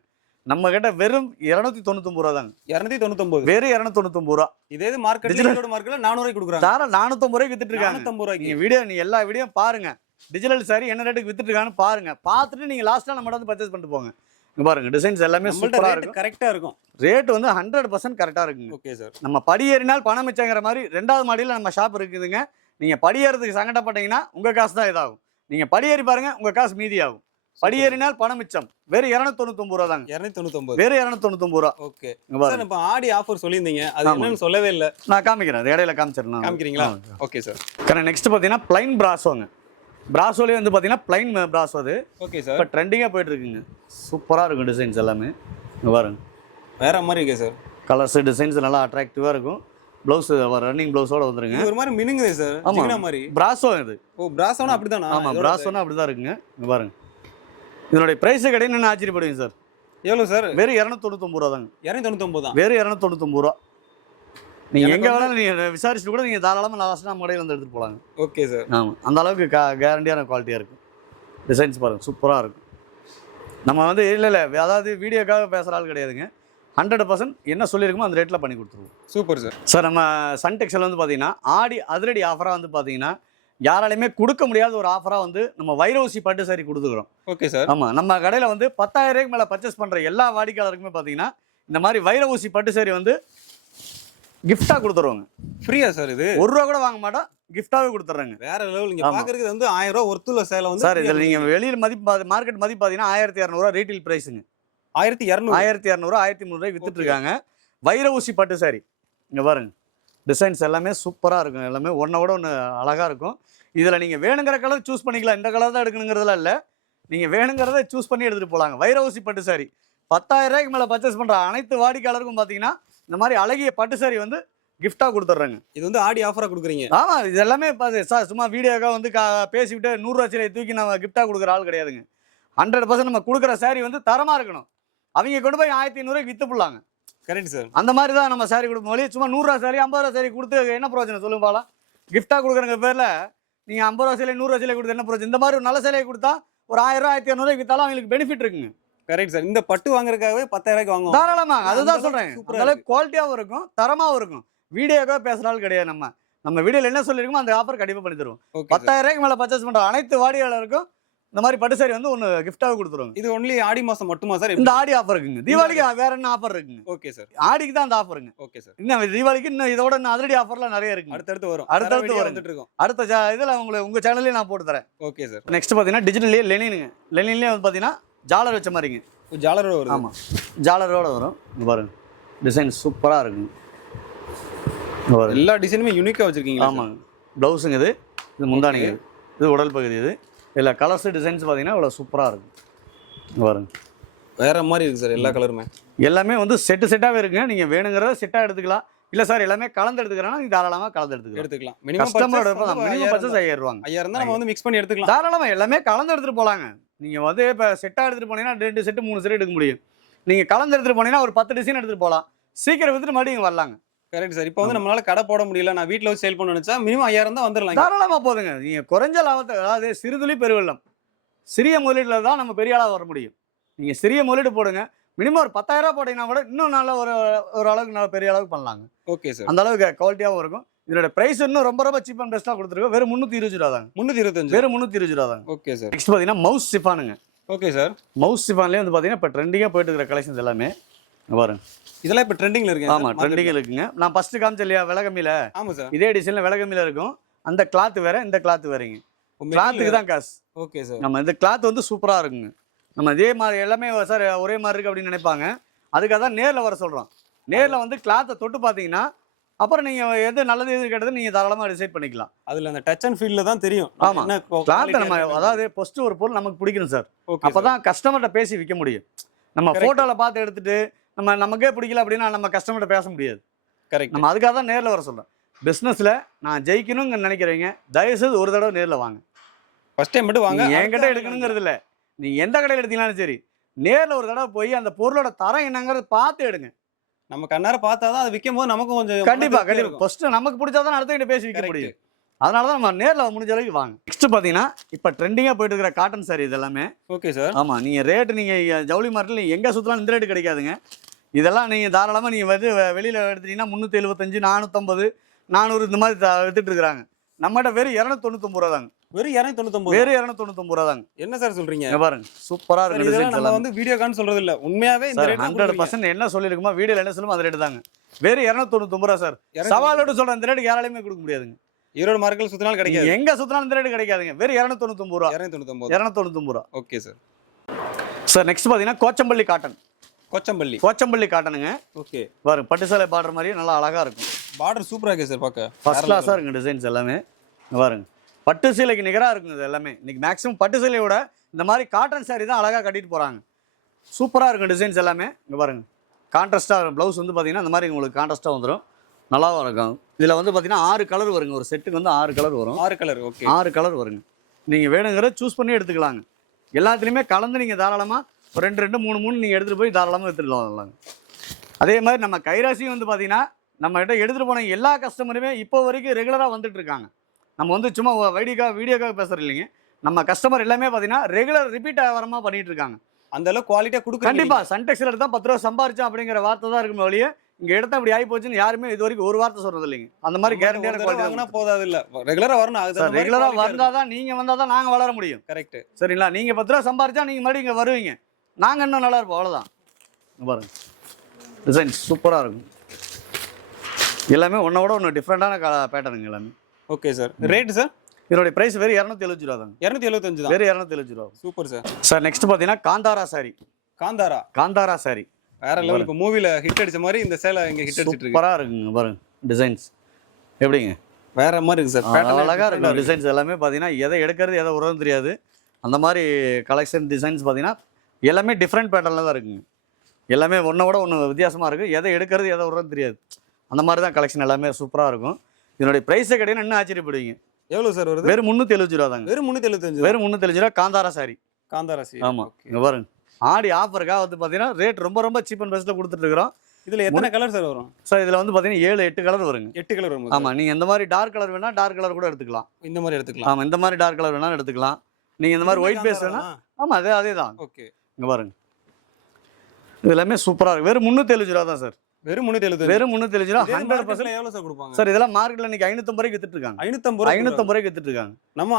நம்ம கிட்ட வெறும் 299 ரூபா தாங்க. 299, வெறும் 299 ரூபா. இதே இது மார்க்கெட்ல 400 ரூபாய்க்கு கொடுக்குறாங்க. தாரா 450 ரூபாய்க்கு வித்துட்டு இருக்காங்க. 450 ரூபாய்க்கு. நீங்க வீடியோ, நீ எல்லா வீடியோ பாருங்க, டிஜிட்டல் சாரி என்ன ரேட்டுக்கு வித்துட்டு இருக்கான்னு பாருங்க. பார்த்துட்டு நீங்க லாஸ்டா நம்ம வந்து பர்ச்சேஸ் பண்ணிட்டு போங்க. இங்க பாருங்க, டிசைன்ஸ் எல்லாமே சூப்பரா இருக்கும். கரெக்டா இருக்கும். ரேட் வந்து 100% கரெக்டா இருக்குங்க. Okay sir. நம்ம படி ஏறினால் பணம் மிச்சங்கிற மாதிரி 2வது மாடியில நம்ம ஷாப் இருக்குதுங்க. நீங்க படி ஏறதுக்கு சங்கடப்பட்டீங்கன்னா உங்க காசு தான் இதாகும். நீங்க படி ஏறி பாருங்க, உங்க காசு மீதி ஆகும். படி ஏறினால் பணம் மிச்சம். வெறும் 299 ரூபா தாங்க. 299, வெறும் 299 ரூபா. Okay sir. இப்போ ஆடி ஆஃபர் சொல்லியிருந்தீங்க, அது என்னன்னு சொல்லவே இல்லை. நான் காமிக்கிறேன், அது இடையில காமிச்சிடலாம். காமிக்கிறீங்களா? Okay sir. நெக்ஸ்ட் பார்த்தீங்கன்னா பிளைன் பிராசோங்க. பிராசோலேயே வந்து பார்த்தீங்கன்னா பிளைன் பிராசோ. அது ஓகே சார். இப்போ ட்ரெண்டிங்காக போயிட்டு இருக்குங்க. சூப்பராக இருக்கும் டிசைன்ஸ் எல்லாமே. இங்கே பாருங்க, வேற மாதிரி இருக்கு சார். கலர்ஸ் டிசைன்ஸ் நல்லா அட்ராக்டிவாக இருக்கும். ப்ளவுஸ் ரன்னிங் ப்ளவுஸோட வந்துருங்க. ஒரு மாதிரி மினுங்குது சார். ஜிகினா மாதிரி. பிராசோ இது. ஓ, பிராசோனா அப்படிதானா? ஆமாம், பிராசோனா அப்படி தான் இருக்குங்க. இங்கே பாருங்க, இதனுடைய ப்ரைஸ் கிடையாது ஆச்சரியப்படுவீங்க சார். எவ்வளோ சார்? வெறும் 299 ரூபா தாங்க. 299 தான். வெறும் 299 ரூபா. நீங்கள் எங்கே வேணாலும் நீங்கள் விசாரிச்சுட்டு கூட நீங்கள் தாராளமாக லாஸ்ட்டாக நம்ம கடையில் வந்து எடுத்துகிட்டு போகலாங்க. Okay sir. ஆமாம், அந்த அளவுக்கு கேரண்டியான குவாலிட்டியாக இருக்கும். டிசைன்ஸ் பாருங்கள், சூப்பராக இருக்கும். நம்ம வந்து இல்லை அதாவது வீடியோக்காக பேசுகிற ஆள் கிடையாதுங்க. 100% என்ன சொல்லியிருக்கோமோ அந்த ரேட்டில் பண்ணி கொடுத்துருவோம். Super sir. சார், நம்ம சன்டெக்ஸில் வந்து பார்த்தீங்கன்னா ஆடி அதிரடி ஆஃபராக வந்து பார்த்தீங்கன்னா யாராலையுமே கொடுக்க முடியாத ஒரு ஆஃபராக வந்து நம்ம வைரவுசி பட்டு சாரி கொடுத்துக்கிறோம். Okay sir. ஆமாம், நம்ம கடையில் வந்து 10,000 ரூபாய்க்கு மேலே பர்ச்சேஸ் பண்ணுற எல்லா வாடிக்கையாளருக்குமே பார்த்தீங்கன்னா இந்த மாதிரி வைரவுசி பட்டு சாரி வந்து கிஃப்டாக கொடுத்துருவாங்க. ஃப்ரீயா சார்? இது 1 ரூபா கூட வாங்க மாட்டோம், கிஃப்டாகவே கொடுத்துட்றாங்க. வேற லெவல். இங்க பாக்குறது வந்து 1000 ரூபாய் ஒர்த்துள்ள சேலை வந்து சார். இதில் நீங்கள் வெளியில் மதிப்பு, மார்க்கெட் மதிப்பு பார்த்தீங்கன்னா 1200 ரூபா ரீட்டைல் ப்ரைஸுங்க. 1200, 1300 ரூபாய் வித்துட்டு இருக்காங்க. வைர ஊசி பட்டு சாரி. இங்கே பாருங்க, டிசைன்ஸ் எல்லாமே சூப்பராக இருக்கும். எல்லாமே ஒன்றோட ஒன்று அழகாக இருக்கும். இதில் நீங்கள் வேணுங்கிற கலர் சூஸ் பண்ணிக்கலாம். இந்த கலர் தான் எடுக்கணுங்கிறதுலாம் இல்லை, நீங்கள் வேணுங்கிறத சூஸ் பண்ணி எடுத்துகிட்டு போகலாங்க. வைர ஊசி பட்டு சாரி 10,000 ரூபாய்க்கு மேலே பர்ச்சேஸ் பண்ணுற அனைத்து வாடிக்கையாளருக்கும் பார்த்தீங்கன்னா இந்த மாதிரி அழகிய பட்டு சாரி வந்து கிஃப்டாக கொடுத்துட்றாங்க. இது வந்து ஆடி ஆஃபராக கொடுக்குறீங்க. ஆமாம், இது எல்லாமே சார் சும்மா வீடியோக்காக வந்து பேசிவிட்டு 100 ரூபா சிலையை தூக்கி நம்ம கிஃப்டாக கொடுக்குற ஆள் கிடையாதுங்க. 100% நம்ம கொடுக்குற சாரி வந்து தரமாக இருக்கணும். அவங்க கொண்டு போய் 1500 ரூபாய்க்கு வித்து போடலாங்க. Correct sir. அந்த மாதிரி தான் நம்ம சாரி கொடுப்போம். வழி சும்மா 100 ரூபா சாரி 50 ரூபா சாரி கொடுத்து என்ன பிரயோஜனம் சொல்லுங்க பாலா? கிஃப்டாக கொடுக்குறங்க பேரில் நீங்கள் 50 ரூபா சிலை 100 ரூபா சிலை கொடுத்து என்ன பிரயோஜனம்? இந்த மாதிரி ஒரு நல்ல சிலையை கொடுத்தா ஒரு 1000 ரூபா 1200 ரூபாய்க்கு வித்தாலும் அவங்களுக்கு பெனிஃபிட் இருக்குங்க. Correct sir. இந்த பட்டு வாங்குறதுக்காகவே 10,000 ரூபாய்க்கு வாங்குவோம். தாராளமாக, அதுதான் சொல்கிறேன். அதெல்லாம் குவாலிட்டியாகவும் இருக்கும், தரமாகவும் இருக்கும். வீடியோக்காக பேசுகிற ஆள் கிடையாது. நம்ம வீடியோவில் என்ன சொல்லியிருக்கோமோ அந்த ஆஃபர் கண்டிப்பாக பண்ணி தருவோம். 10,000 ரூபாய்க்கு மேலே பர்ச்சேஸ் பண்ணுற அனைத்து வாடிக்கையாளருக்கும் இந்த மாதிரி பட்டு சாரி வந்து ஒன்று கிஃப்டாக கொடுத்துருவாங்க. இது ஒன்லி ஆடி மாதம் மட்டுமா சார்? இந்த ஆடி ஆஃபர் இருக்குங்க. தீபாவளிக்கு வேற என்ன ஆஃபர் இருக்குங்க? Okay sir. ஆடிக்கு தான் அந்த ஆஃபருங்க. Okay sir. இன்னும் தீபாவளிக்கு இன்னும் இதோட இன்னும் அதிரடி ஆஃபர்லாம் நிறைய இருக்கு. அடுத்தடுத்து வரும். அடுத்தடுத்து வந்துட்டு இருக்கும். அடுத்த இதில் உங்கள் சேனல்லேயே நான் போட்டு தரேன். Okay sir. நெக்ஸ்ட் பார்த்தீங்கன்னா டிஜிட்டல்லேயே லெனினுங்க. லெனின்லேயே வந்து பார்த்தீங்கன்னா ஜாலர் வச்ச மாதிரிங்க. ஜாலரோட வரும். ஆமாம், ஜாலரோட வரும். இங்கே பாருங்க, டிசைன் சூப்பராக இருக்குங்க. எல்லா டிசைனுமே யூனிக்காக வச்சுருக்கீங்க. ஆமாங்க, ப்ளவுஸுங்க இது முந்தானிங்க, இது உடல் பகுதி. இது இல்லை கலர்ஸ் டிசைன்ஸ் பார்த்தீங்கன்னா இவ்வளோ சூப்பராக இருக்கும். பாருங்க, வேற மாதிரி இருக்குது சார். எல்லா கலருமே எல்லாமே வந்து செட்டாகவே இருக்குங்க. நீங்கள் வேணுங்கிறத செட்டாக எடுத்துக்கலாம். இல்லை சார் எல்லாமே கலந்து எடுத்துக்கிறேன்னா நீங்கள் தாராளமாக கலந்து எடுத்துக்கலாம். மினிமம் பர்ச்சேஸ் 5000 ரூபாங்க. 5000 தான் நம்ம வந்து மிக்ஸ் பண்ணி எடுத்துக்கலாம். தாராளமாக எல்லாமே கலந்து எடுத்துகிட்டு போகலாங்க. நீங்கள் வந்து இப்போ செட்டாக எடுத்துகிட்டு போனீங்கன்னா 2 செட்டு 3 செட்டு எடுக்க முடியும். நீங்கள் கலந்து எடுத்துகிட்டு போனீங்கன்னா ஒரு 10 டிசைன் எடுத்துகிட்டு போகலாம். சீக்கிரம் வித்துட்டு மறுபடியும் இங்கே வரலாங்க. Correct sir. இப்போ வந்து நம்மளால கடை போட முடியல, நான் வீட்டில் வச்சு சேல் பண்ண நினைச்சா மினிமம் 5000 தான் வந்துடலாம். தாராளமாக போதுங்க. நீங்கள் குறைஞ்ச லாபத்தை, அதாவது சிறுதுளி பெருவெள்ளம், சிறிய முதலீட்டில் தான் நம்ம பெரிய ஆளாக வர முடியும். நீங்கள் சிறிய முதலீடு போடுங்க. மினிமம் ஒரு 10,000 ரூபா போட்டிங்கன்னா கூட இன்னும் நல்ல ஒரு அளவுக்கு நல்ல பெரிய அளவுக்கு பண்ணலாங்க. Okay sir. அந்த அளவுக்கு குவாலிட்டியாகவும் இருக்கும். இதோட பிரைஸ் இன்னும் ரொம்ப சீப் அண்ட் பெஸ்ட்டாக கொடுத்துருக்கோம். வெறும் 320 ரூபா தாங்க. 325, வெறும் 320 ரூபா தாங்க. Okay sir. நெக்ஸ்ட் பார்த்தீங்கன்னா மவுஸ் சிஃபானுங்க. Okay sir. மவுஸ் சிஃபான்லேயே வந்து பார்த்தீங்கன்னா இப்போ ட்ரெண்டிங்காக போயிட்டு இருக்கிற கலெக்ஷன்ஸ் எல்லாமே பாருங்க. இதெல்லாம் இப்போ ட்ரெண்டிங்ல இருக்கு. ஆமாம், ட்ரெண்டிங்கில் இருக்குங்க. நான் ஃபர்ஸ்ட் காமிச்சேன் இல்லையா விலகமில? ஆமாம் சார். இதே டிசைனில் விலகமில இருக்கும். அந்த கிளாத் வேற, இந்த கிளாத் வேறங்க. கிளாத்துக்கு தான் காசு. Okay sir. நம்ம இந்த கிளாத் வந்து சூப்பராக இருக்குங்க. நம்ம இதே மாதிரி எல்லாமே சார் ஒரே மாதிரி இருக்கு அப்படின்னு நினைப்பாங்க. அதுக்காக தான் நேரில் வர சொல்கிறோம். நேரில் வந்து கிளாத்தை தொட்டு பார்த்தீங்கன்னா அப்புறம் நீங்கள் எது நல்லது எது கெட்டது நீங்கள் தாராளமாக டிசைட் பண்ணிக்கலாம். அதுல அந்த டச் அண்ட் ஃபீல்ல தான் தெரியும். ஆமா. கிளாத்தை நம்ம அதாவது ஃபர்ஸ்ட் ஒரு பொருள் நமக்கு பிடிக்கணும் சார். அப்பதான் கஸ்டமர்கிட்ட பேசி விற்க முடியும். நம்ம போட்டோல பார்த்து எடுத்துட்டு நமக்கே பிடிக்கல அப்படின்னா நம்ம கஸ்டமர்கிட்ட பேச முடியாது. கரெக்ட். நம்ம அதுக்காக தான் நேரில் வர சொல்றோம். பிஸ்னஸ்ல நான் ஜெயிக்கணும்னு நினைக்கிறீங்க, தயவுசெய்து ஒரு தடவை நேரில் வாங்க. ஃபர்ஸ்ட் டைம் மட்டும் வாங்க. என்கிட்ட எடுக்கணுங்கிறது இல்லை, நீங்க எந்த கடையில் எடுத்தீங்களாலும் சரி, நேரில் ஒரு தடவை போய் அந்த பொருளோட தரம் என்னங்கிறத பார்த்து எடுங்க. நம்ம கண்ணார பார்த்தாதான் அது விற்கும் போது நமக்கும் கொஞ்சம் கண்டிப்பா ஃபர்ஸ்ட் நமக்கு பிடிச்சாதான் அடுத்த பேசி விற்க முடியும். அதனால தான் நம்ம நேரில் முடிஞ்ச அளவுக்கு வாங்க. நெக்ஸ்ட் பார்த்தீங்கன்னா இப்போ ட்ரெண்டிங்காக போயிட்டு இருக்கிற காட்டன் சாரி இது எல்லாமே. Okay sir. ஆமாம், நீங்கள் ரேட்டு நீங்கள் ஜவுளி மார்க்கெட்டில் எங்கே சுற்றலாம் இந்த ரேட்டு கிடைக்காதுங்க. இதெல்லாம் நீங்கள் தாராளமாக நீங்கள் வந்து வெளியில் எடுத்துட்டீங்கன்னா 375, 450, 400 இந்த மாதிரி வித்துட்டு இருக்கிறாங்க. நம்மகிட்ட வெறும் 299 ரூபா தாங்க. வெறும் 299? வெறும் 299 ரூபா தாங்க. என்ன சார் சொல்றீங்க? பாருங்க, சூப்பரா இருக்கு. நம்ம வந்து வீடியோ கான் சொல்றது இல்ல, உண்மையாவே இந்த ரேட் 100% என்ன சொல்லிருக்குமா வீடியோல என்ன சொல்லுமோ அந்த ரேட் தாங்க. வெறும் 299 ரூபா சார். சவாலோட சொல்ற இந்த ரேட் யாராலையுமே கொடுக்க முடியாதுங்க. ஈரோடு மார்க்கெட்ல சுத்தினாலும் கிடைக்காது. எங்க சுத்தினாலும் இந்த ரேட் கிடைக்காதுங்க. வெறும் 299 ரூபா. 299 ரூபா. Okay sir. சார் நெக்ஸ்ட் பாத்தீங்கன்னா கோச்சம்பள்ளி காட்டன். கோச்சம்பள்ளி காட்டனுங்க. ஓகே. பாருங்க, பட்டு சேலை பார்டர் மாதிரியே நல்லா அழகா இருக்கும். பார்டர் சூப்பரா இருக்கு சார், பார்க்க ஃபர்ஸ்ட் கிளாஸா இருக்கு டிசைன்ஸ் எல்லாமே. பாருங்க, பட்டு சேலைக்கு நிகரா இருக்குங்க இது எல்லாமே. இன்னைக்கு மேக்ஸிமம் பட்டு சேலையோட இந்த மாதிரி காட்டன் சாரி தான் அழகா கட்டிட்டு போறாங்க. சூப்பரா இருக்கும் டிசைன்ஸ் எல்லாமே. இங்க பாருங்க, கான்ட்ராஸ்டா ப்ளவுஸ் வந்து பாத்தீங்கன்னா இந்த மாதிரி உங்களுக்கு கான்ட்ராஸ்டா வந்துடும், நல்லாவும் இருக்கும். இதுல வந்து பாத்தீங்கன்னா 6 கலர் வருங்க. ஒரு செட்டுக்கு வந்து 6 கலர் வரும். 6 கலர். ஓகே. 6 கலர் வருங்க. நீங்க வேணுங்கிறத சூஸ் பண்ணி எடுத்துக்கலாங்க. எல்லாத்துலயுமே கலந்து நீங்க தாராளமா ஒரு 2 3 நீங்க எடுத்துட்டு போய் தாராளமா எடுத்துக்கலாம். அதே மாதிரி நம்ம கைராசியும் வந்து பாத்தீங்கன்னா நம்ம கிட்ட எடுத்துட்டு போன எல்லா கஸ்டமருமே இப்போ வரைக்கும் ரெகுலரா வந்துட்டு இருக்காங்க. நம்ம வந்து சும்மா வீடியோக்காக பேசுறது இல்லைங்க. நம்ம கஸ்டமர் எல்லாமே பாத்தீங்கன்னா ரெகுலர் ரிப்பீட் ஆகாரமா பண்ணிட்டு இருக்காங்க. அந்த அளவுக்கு குவாலிட்டியா கொடுக்க. கண்டிப்பா சன்டெக்ஸ்ல எடுத்தா 10 ரூபா சம்பாரிச்சோம் அப்படிங்கிற வார்த்தை தான் இருக்கும் வழியே. இங்க எடுத்தா இப்படி ஆகி போச்சுன்னு யாருமே இது வரைக்கும் ஒரு வார்த்தை சொல்றது இல்லைங்க. அந்த மாதிரி கேரண்டியான குவாலிட்டி போதாது இல்ல, ரெகுலரா வரணும். ரெகுலரா வந்தாதான் நீங்க வந்தாதான் நாங்க வளர முடியும். கரெக்ட். சரிங்களா? நீங்க 10 ரூபா சம்பாரிச்சா நீங்க மறுபடியும் இங்க வருவீங்க, நாங்க இன்னும் நல்லா இருப்போம். அவ்வளவுதான். பாருங்க, டிசைன் சூப்பரா இருக்கும். எல்லாமே ஒன்னோட ஒன்று டிஃப்ரெண்டான பேட்டர்னுங்க எல்லாமே. Okay sir. Rate sir? இதோட பிரைஸ் வெறும் 275 ரூபா தாங்க. 275 தான். வெறும் 275 ரூபா. Super sir. சார் நெக்ஸ்ட் பாத்தீங்கன்னா காந்தாரா சாரி. காந்தாரா சாரி வேற லெவலுக்கு மூவில ஹிட் அடிச்ச மாதிரி இந்த சேலை இங்க ஹிட் அடிச்சிட்டு இருக்கு. சூப்பரா இருக்குங்க. பாருங்க டிசைன்ஸ் எப்படிங்க, வேற மாதிரி இருக்கு சார். பேட்டர்ன் அழகா இருக்கு. டிசைன்ஸ் எல்லாமே பாத்தீங்கன்னா எதை எடுக்கிறது எதை உரம் தெரியாது. அந்த மாதிரி கலெக்ஷன் டிசைன்ஸ் பாத்தீங்கன்னா எல்லாமே டிஃப்ரெண்ட் பேட்டர்ன்ல தான் இருக்குங்க. எல்லாமே ஒன்னோட ஒன்று வித்தியாசமா இருக்கு. எதை எடுக்கிறது எதை உரம் தெரியாது. அந்த மாதிரி தான் கலெக்ஷன் எல்லாமே சூப்பரா இருக்கும். இதனுடைய பிரைஸை கேட்டீங்கன்னா இன்னும் ஆச்சரியப்படுவீங்க. எவ்வளவு சார் வருது? வெறும் 375 ரூபா தாங்க. வெறும் 375. வெறும் 375 ரூபா காந்தாரா சாரி. ஆமா. இங்க பாருங்க, ஆடி ஆஃபருக்காக வந்து பாத்தீங்கன்னா ரேட் ரொம்ப சீப் அண்ட் பெஸ்ட்ல கொடுத்துட்டு இருக்கிறோம். இதுல எத்தனை கலர் சார் வரும்? சார் இதுல வந்து பாத்தீங்கன்னா 7-8 கலர் வருங்க. 8 கலர் வரும். ஆமா, நீங்க இந்த மாதிரி டார்க் கலர் வேணா டார்க் கலர் கூட எடுத்துக்கலாம். இந்த மாதிரி எடுத்துக்கலாம். ஆமா, இந்த மாதிரி டார்க் கலர் வேணா எடுத்துக்கலாம். நீங்க இந்த மாதிரி ஒயிட் பேஸ் வேணா. ஆமா, அதேதான். ஓகே. இங்க பாருங்க, இது எல்லாமே சூப்பரா இருக்கு. வெறும் 375 ரூபா தான் சார். வெறும் 375. வெறும் 375 ரூபா. 100% எவ்வளவு சார் கொடுப்பாங்க? சார் இதெல்லாம் மார்க்கெட்ல இன்னைக்கு 550 ரூபாய்க்கு வித்துட்டு இருக்காங்க. 550 ரூபாய்க்கு வித்துட்டு இருக்காங்க. நம்ம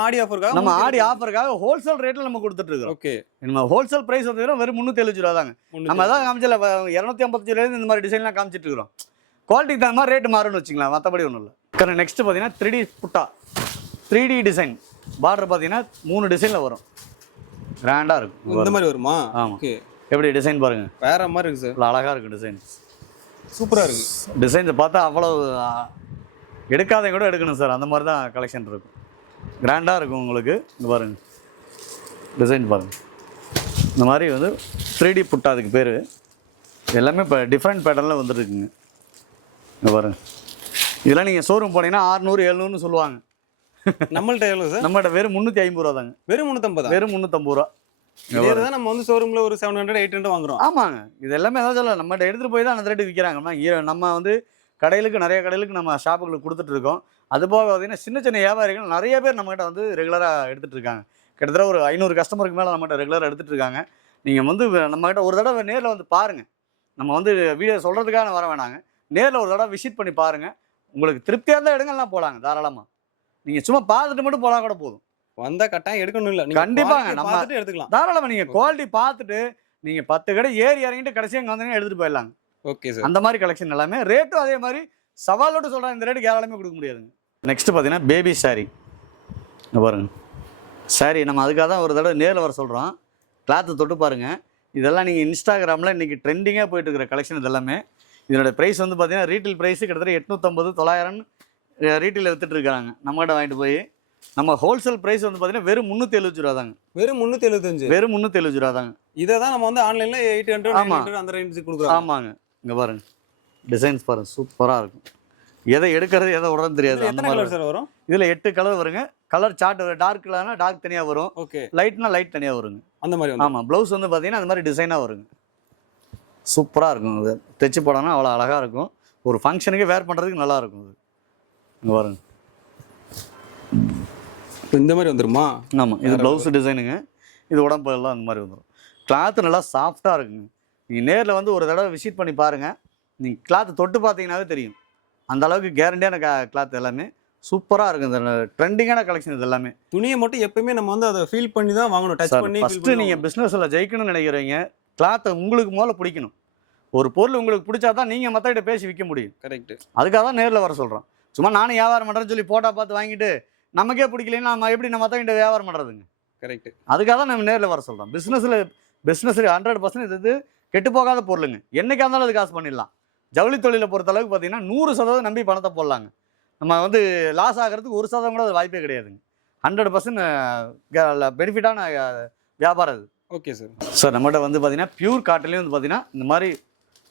ஆடி ஆஃபருக்காக ஹோல்சேல் ரேட்ல நம்ம கொடுத்துட்டு இருக்கோம். ஓகே. நம்ம ஹோல்சேல் பிரைஸ் வந்து வெறும் 375 ரூபா தாங்க. நம்ம அதான் காமிச்சல 255 ரூபாயில இந்த மாதிரி டிசைன்லாம் காமிச்சிட்டு இருக்கோம். குவாலிட்டிக்கு தகுந்த மாதிரி ரேட் மாறும்னு வச்சுங்களா, மற்றபடி ஒன்றும் இல்லை. நெக்ஸ்ட் பார்த்தீங்கன்னா 3D புட்டா. 3D டிசைன் பார்டர் பார்த்தீங்கன்னா 3 டிசைன்ல வரும். கிராண்டா இருக்கும். இந்த மாதிரி வருமா? ஆமா. ஓகே. எப்படி டிசைன் பாருங்க, வேற மாதிரி இருக்கு சார். அழகா இருக்கு டிசைன். சூப்பரா இருக்கு. டிசைன்ஸை பார்த்தா அவ்வளவு எடுக்காதவங்க கூட எடுக்கணும் சார். அந்த மாதிரி தான் கலெக்ஷன் இருக்கும். கிராண்டாக இருக்கும் உங்களுக்கு. இங்கே பாருங்க டிசைன் பாருங்க. இந்த மாதிரி வந்து 3D புட்டா அதுக்கு பேர். எல்லாமே இப்போ டிஃப்ரெண்ட் பேட்டர்னில் வந்துருக்குங்க. இங்கே பாருங்க, இதெல்லாம் நீங்கள் ஷோரூம் போனீங்கன்னா 600 700ன்னு சொல்லுவாங்க. நம்மள்ட்ட எவ்வளோ சார்? நம்மகிட்ட வெறும் 350 ரூபா தாங்க. வெறும் 350? வெறும் 350 ரூபா. இதேதான் நம்ம வந்து ஷோரூம்ல ஒரு 700 800 வாங்குறோம். ஆமாங்க, இது எல்லாமே ஏதாவது சொல்ல நம்மகிட்ட எடுத்துகிட்டு போய் தான் அந்த ரேட்டு விற்கிறாங்க. நம்ம வந்து நிறைய கடைகளுக்கு நம்ம ஷாப்புகளுக்கு கொடுத்துட்டு இருக்கோம். அது போக பார்த்தீங்கன்னா சின்ன வியாபாரிகள் நிறைய பேர் நம்மகிட்ட வந்து ரெகுலராக எடுத்துகிட்டு இருக்காங்க. கிட்டத்தட்ட ஒரு 500 கஸ்டமருக்கு மேலே நம்மகிட்ட ரெகுலராக எடுத்துகிட்டு இருக்காங்க. நீங்கள் வந்து நம்மகிட்ட ஒரு தடவை நேரில் வந்து பாருங்கள். நம்ம வந்து வீடியோ சொல்கிறதுக்காக வர வேணாங்க, நேரில் ஒரு தடவை விசிட் பண்ணி பாருங்கள். உங்களுக்கு திருப்தியாக இருந்தால் எடுங்கலாம் போகலாங்க தாராளமாக. நீங்கள் சும்மா பார்த்துட்டு மட்டும் போனால் கூட போதும். வந்தா கட்டாயம் எடுக்கணும் இல்ல, கண்டிப்பாங்க நம்ம பார்த்துட்டு எடுத்துக்கலாம் தாராளமா. நீங்க குவாலிட்டி பார்த்துட்டு நீங்க 10 கடை ஏறி இறங்கிட்டு கடைசியா இங்க வந்தீங்கன்னா எடுத்துட்டு போயிடலாங்க. Okay sir. அந்த மாதிரி கலெக்ஷன் எல்லாமே ரேட்டும் அதே மாதிரி சவாலோட சொல்றாங்க. இந்த ரேட்டுக்கு யாராலுமே கொடுக்க முடியாதுங்க. நெக்ஸ்ட் பாத்தீங்கன்னா பேபி சாரி. பாருங்க சாரி, நம்ம அதுக்காக தான் ஒரு தடவை நேரில் வர சொல்றோம். கிளாத்தை தொட்டு பாருங்க. இதெல்லாம் நீங்க இன்ஸ்டாகிராம்ல இன்னைக்கு ட்ரெண்டிங்கா போயிட்டு இருக்கிற கலெக்ஷன். இது எல்லாமே இதனோட ப்ரைஸ் வந்து பார்த்தீங்கன்னா ரீட்டைல் ப்ரைஸ் கிட்டத்தட்ட 850 900 ரீட்டைல் வித்துட்டு இருக்காங்க. நம்மகிட்ட வாங்கிட்டு போய் நம்ம ஹோல்சேல் ப்ரைஸ் வந்து பார்த்தீங்கன்னா வெறும் 375 ரூபா தாங்க. வெறும் 375. வெறும் 375 ரூபா தாங்க. இதை தான் நம்ம வந்து ஆன்லைன்ல 800 900 அந்த ரேஞ்சுக்கு கொடுக்குறோம். ஆமாங்க. இங்கே பாருங்க டிசைன்ஸ் பாருங்க சூப்பராக இருக்கும். எதை எடுக்கிறது எதை விடன்னு தெரியாது. எத்தனை கலர் சார் வரும்? இதில் 8 கலர் வருங்க. கலர் சார்ட் டார்க் கலர்னா டார்க் தனியாக வரும். ஓகே. லைட்னா லைட் தனியாக வருங்க. அந்த மாதிரி வந்து. ஆமாம். ப்ளவுஸ் வந்து பார்த்தீங்கன்னா அந்த மாதிரி டிசைனாக வருங்க. சூப்பராக இருக்கும். அது தைச்சு போடனா அவ்வளோ அழகாக இருக்கும். ஒரு ஃபங்க்ஷனுக்கு வேர் பண்ணுறதுக்கு நல்லா இருக்கும். அது இங்கே பாருங்க. இந்த மாதிரி வந்துருமா? ஆமாம். இது ப்ளவுஸ் டிசைனுங்க. இது உடம்பு எல்லாம் அந்த மாதிரி வந்துடும். கிளாத்து நல்லா சாஃப்டாக இருக்குங்க. நீங்கள் நேரில் வந்து ஒரு தடவை விசிட் பண்ணி பாருங்கள். நீங்கள் கிளாத்து தொட்டு பார்த்தீங்கன்னாவே தெரியும். அந்த அளவுக்கு கேரண்டியான கிளாத் எல்லாமே சூப்பராக இருக்கும். இந்த ட்ரெண்டிங்கான கலெக்ஷன் இது எல்லாமே. துணியை மட்டும் எப்பயுமே நம்ம வந்து அதை ஃபீல் பண்ணி தான் வாங்கணும். டச் பண்ணி ஃபஸ்ட்டு நீங்கள் பிஸ்னஸில் ஜெயிக்கணும்னு நினைக்கிறீங்க. கிளாத்தை உங்களுக்கு முதல்ல பிடிக்கணும். ஒரு பொருள் உங்களுக்கு பிடிச்சா தான் நீங்கள் மற்றகிட்ட பேசி விற்க முடியும். கரெக்ட். அதுக்காக தான் நேரில் வர சொல்கிறோம். சும்மா நானும் வியாபாரம் பண்ணுறேன்னு சொல்லி போட்டா பார்த்து வாங்கிட்டு நமக்கே பிடிக்கலன்னா நம்ம எப்படி நம்ம மற்றகிட்ட வியாபாரம் பண்ணுறதுங்க? கரெக்ட். அதுக்காக தான் நம்ம நேரில் வர சொல்கிறோம். பிஸ்னஸில் 100% இது கெட்டு போகாத பொருளுங்க. என்னைக்கா இருந்தாலும் அது காசு பண்ணிடலாம். ஜவுளி தொழிலை பொறுத்த அளவுக்கு பார்த்தீங்கன்னா 100% நம்பி பணத்தை போடலாங்க. நம்ம வந்து லாஸ் ஆகிறதுக்கு 1% கூட அது வாய்ப்பே கிடையாதுங்க. 100% பெனிஃபிட்டான வியாபாரம் அது. Okay sir. சார் நம்மகிட்ட வந்து பார்த்தீங்கன்னா பியூர் காட்டன்லேயும் வந்து பார்த்தீங்கன்னா இந்த மாதிரி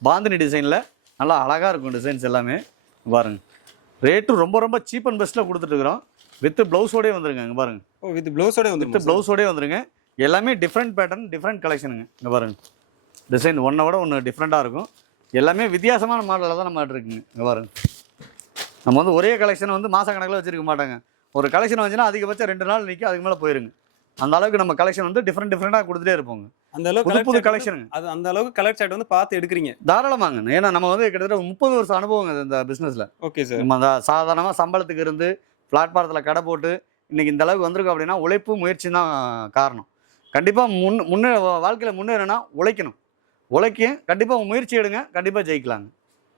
பாந்தினி டிசைனில் நல்லா அழகாக இருக்கும் டிசைன்ஸ் எல்லாமே. பாருங்க ரேட்டும் ரொம்ப ரொம்ப சீப் அண்ட் பெஸ்ட்டில் கொடுத்துட்ருக்குறோம். வித் ப்ளவுஸோடே வந்துருங்க. இங்கே பாருங்க. ஓ வித் ப்ளவுஸோடே வந்து வித் ப்ளவுஸோடே வந்துருங்க. எல்லாமே டிஃப்ரெண்ட் பேட்டர்ன் டிஃப்ரெண்ட் கலெக்ஷனுங்க. இங்கே பாருங்க டிசைன் ஒன்றை விட ஒன்று டிஃப்ரெண்ட்டாக இருக்கும். எல்லாமே வித்தியாசமான மாடலில் தான் நம்ம இருக்குங்க. இங்கே பாருங்க நம்ம வந்து ஒரே கலெக்ஷனை வந்து மாத கணக்கில் வச்சுருக்க மாட்டாங்க. ஒரு கலெக்ஷன் வந்துச்சுன்னா அதிகபட்சம் 2 நாள் நிற்கும். அதுக்கு மேலே போயிருங்க. அந்த அளவுக்கு நம்ம கலெக்ஷன் வந்து டிஃப்ரெண்ட்டாக கொடுத்துட்டே இருப்போங்க. அந்த அளவுக்கு புது கலெக்ஷனுங்க. அது அந்த அளவுக்கு கலர் சார்ட் வந்து பார்த்து எடுக்கிறீங்க. தாராளமாங்க. ஏன்னா நம்ம வந்து கிட்டத்தட்ட 30 வருஷம் அனுபவங்க இந்த பிஸ்னஸில். Okay sir. நம்ம சாதாரணமாக சம்பளத்துக்கு இருந்து பிளாட்பாரத்தில் கடை போட்டு இன்றைக்கி இந்த அளவுக்கு வந்திருக்கோம் அப்படின்னா உழைப்பு முயற்சி தான் காரணம். கண்டிப்பாக வாழ்க்கையில் முன்னேறனா உழைக்கணும். கண்டிப்பாக முயற்சி எடுங்க. கண்டிப்பாக ஜெயிக்கலாங்க.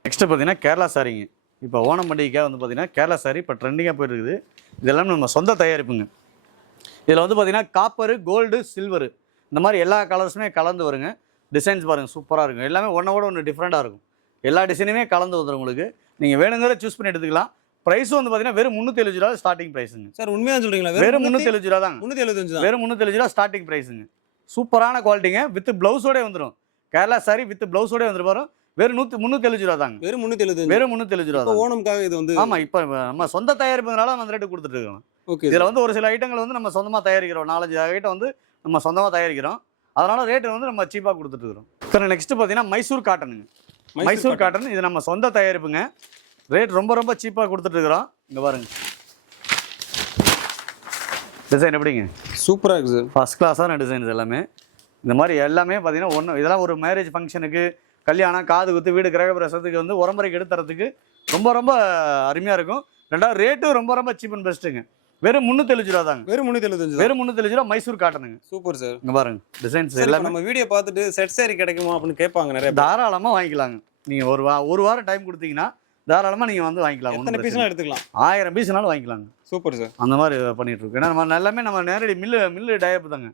நெக்ஸ்ட்டு பார்த்தீங்கன்னா கேரளா சாரிங்க. இப்போ ஓணம் பண்டிகைக்காக வந்து பார்த்தீங்கன்னா கேரளா சாரி இப்போ ட்ரெண்டிங்காக போயிட்டு இருக்குது. இதெல்லாம் நம்ம சொந்த தயாரிப்புங்க. இதில் வந்து பார்த்தீங்கன்னா காப்பரு கோல்டு சில்வரு இந்த மாதிரி எல்லா கலர்ஸுமே கலந்து வருங்க. டிசைன்ஸ் பாருங்கள் சூப்பராக இருக்கும். எல்லாமே ஒன்று டிஃப்ரெண்ட்டாக இருக்கும். எல்லா டிசைனுமே கலந்து வந்துடும் உங்களுக்கு. நீங்கள் வேணுங்கிற சூஸ் பண்ணி எடுத்துக்கலாம். ப்ரைஸும் வந்து பார்த்தீங்கன்னா வெறும் 375 ரூபா ஸ்டார்டிங் ப்ரைஸுங்க. சார் உண்மையாக சொல்கிறீங்களா? வெறும் 375 ரூபா தாங்க. 375 வெறும் 375 ரூபா ஸ்டார்டிங் ப்ரைஸுங்க. சூப்பரான குவாலிட்டிங்க. வித் ப்ளவுஸோடே வந்துடும். கேரளா சாரி வித் ப்ளவுஸோடே வந்துட்டு வரும். வெறும் 375 ரூபா தாங்க. வெறும் 375. வெறும் 375 ரூபா தான். ஓணம்காக இது வந்து ஆமாம். இப்போ நம்ம சொந்த தயாரிப்புனால அந்த ரேட்டு கொடுத்துட்டு இருக்கோம். ஓகே. இதில் வந்து ஒரு சில ஐட்டங்கள் வந்து நம்ம சொந்தமாக தயாரிக்கிறோம். 4-5 ஐட்டம் வந்து நம்ம சொந்தமாக தயாரிக்கிறோம். அதனால் ரேட்டு வந்து நம்ம சீப்பாக கொடுத்துட்டு இருக்கிறோம். சார் நெக்ஸ்ட்டு பார்த்தீங்கன்னா மைசூர் காட்டனுங்க. மைசூர் காட்டன் இது நம்ம சொந்த தயாரிப்புங்க. ரேட் ரொம்ப ரொம்ப சீப்பாக கொடுத்துட்டு இருக்கிறோம். இங்கே பாருங்க டிசைன் எப்படிங்க சூப்பராக இருக்குது சார். ஃபஸ்ட் கிளாஸான டிசைன்ஸ் எல்லாமே. இந்த மாதிரி எல்லாமே பார்த்தீங்கன்னா இதெல்லாம் ஒரு மேரேஜ் ஃபங்க்ஷனுக்கு கல்யாணம் காது குத்து வீடு கிரகப்பிரசத்துக்கு வந்து உரம்பரைக்கு எடுத்துறதுக்கு ரொம்ப ரொம்ப அருமையாக இருக்கும். ரெண்டாவது ரேட்டு ரொம்ப ரொம்ப சீப் அண்ட் பெஸ்ட்டுங்க. வெறும் 375 ரூபா தாங்க. வெறும் 375. வெறும் 375 ரூபா மைசூர் காட்டனுங்க. Super sir. இங்கே பாருங்க டிசைன்ஸ் எல்லாமே. நம்ம வீடியோ பார்த்துட்டு செட் சாரி கிடைக்குமா அப்படின்னு கேட்பாங்க நிறைய. தாராளமாக வாங்கிக்கலாங்க. நீங்கள் ஒரு வாரம் டைம் கொடுத்தீங்கன்னா தாராளமாக நீங்கள் வந்து வாங்கிக்கலாம். எத்தனை பீஸ்லாம் எடுத்துக்கலாம்? 1000 பீஸ்னாலும் வாங்கிக்கலாங்க. Super sir. அந்த மாதிரி பண்ணிட்டு இருக்கோம். ஏன்னா நம்ம எல்லாமே நம்ம நேரடி மில்லு டயப் தாங்க.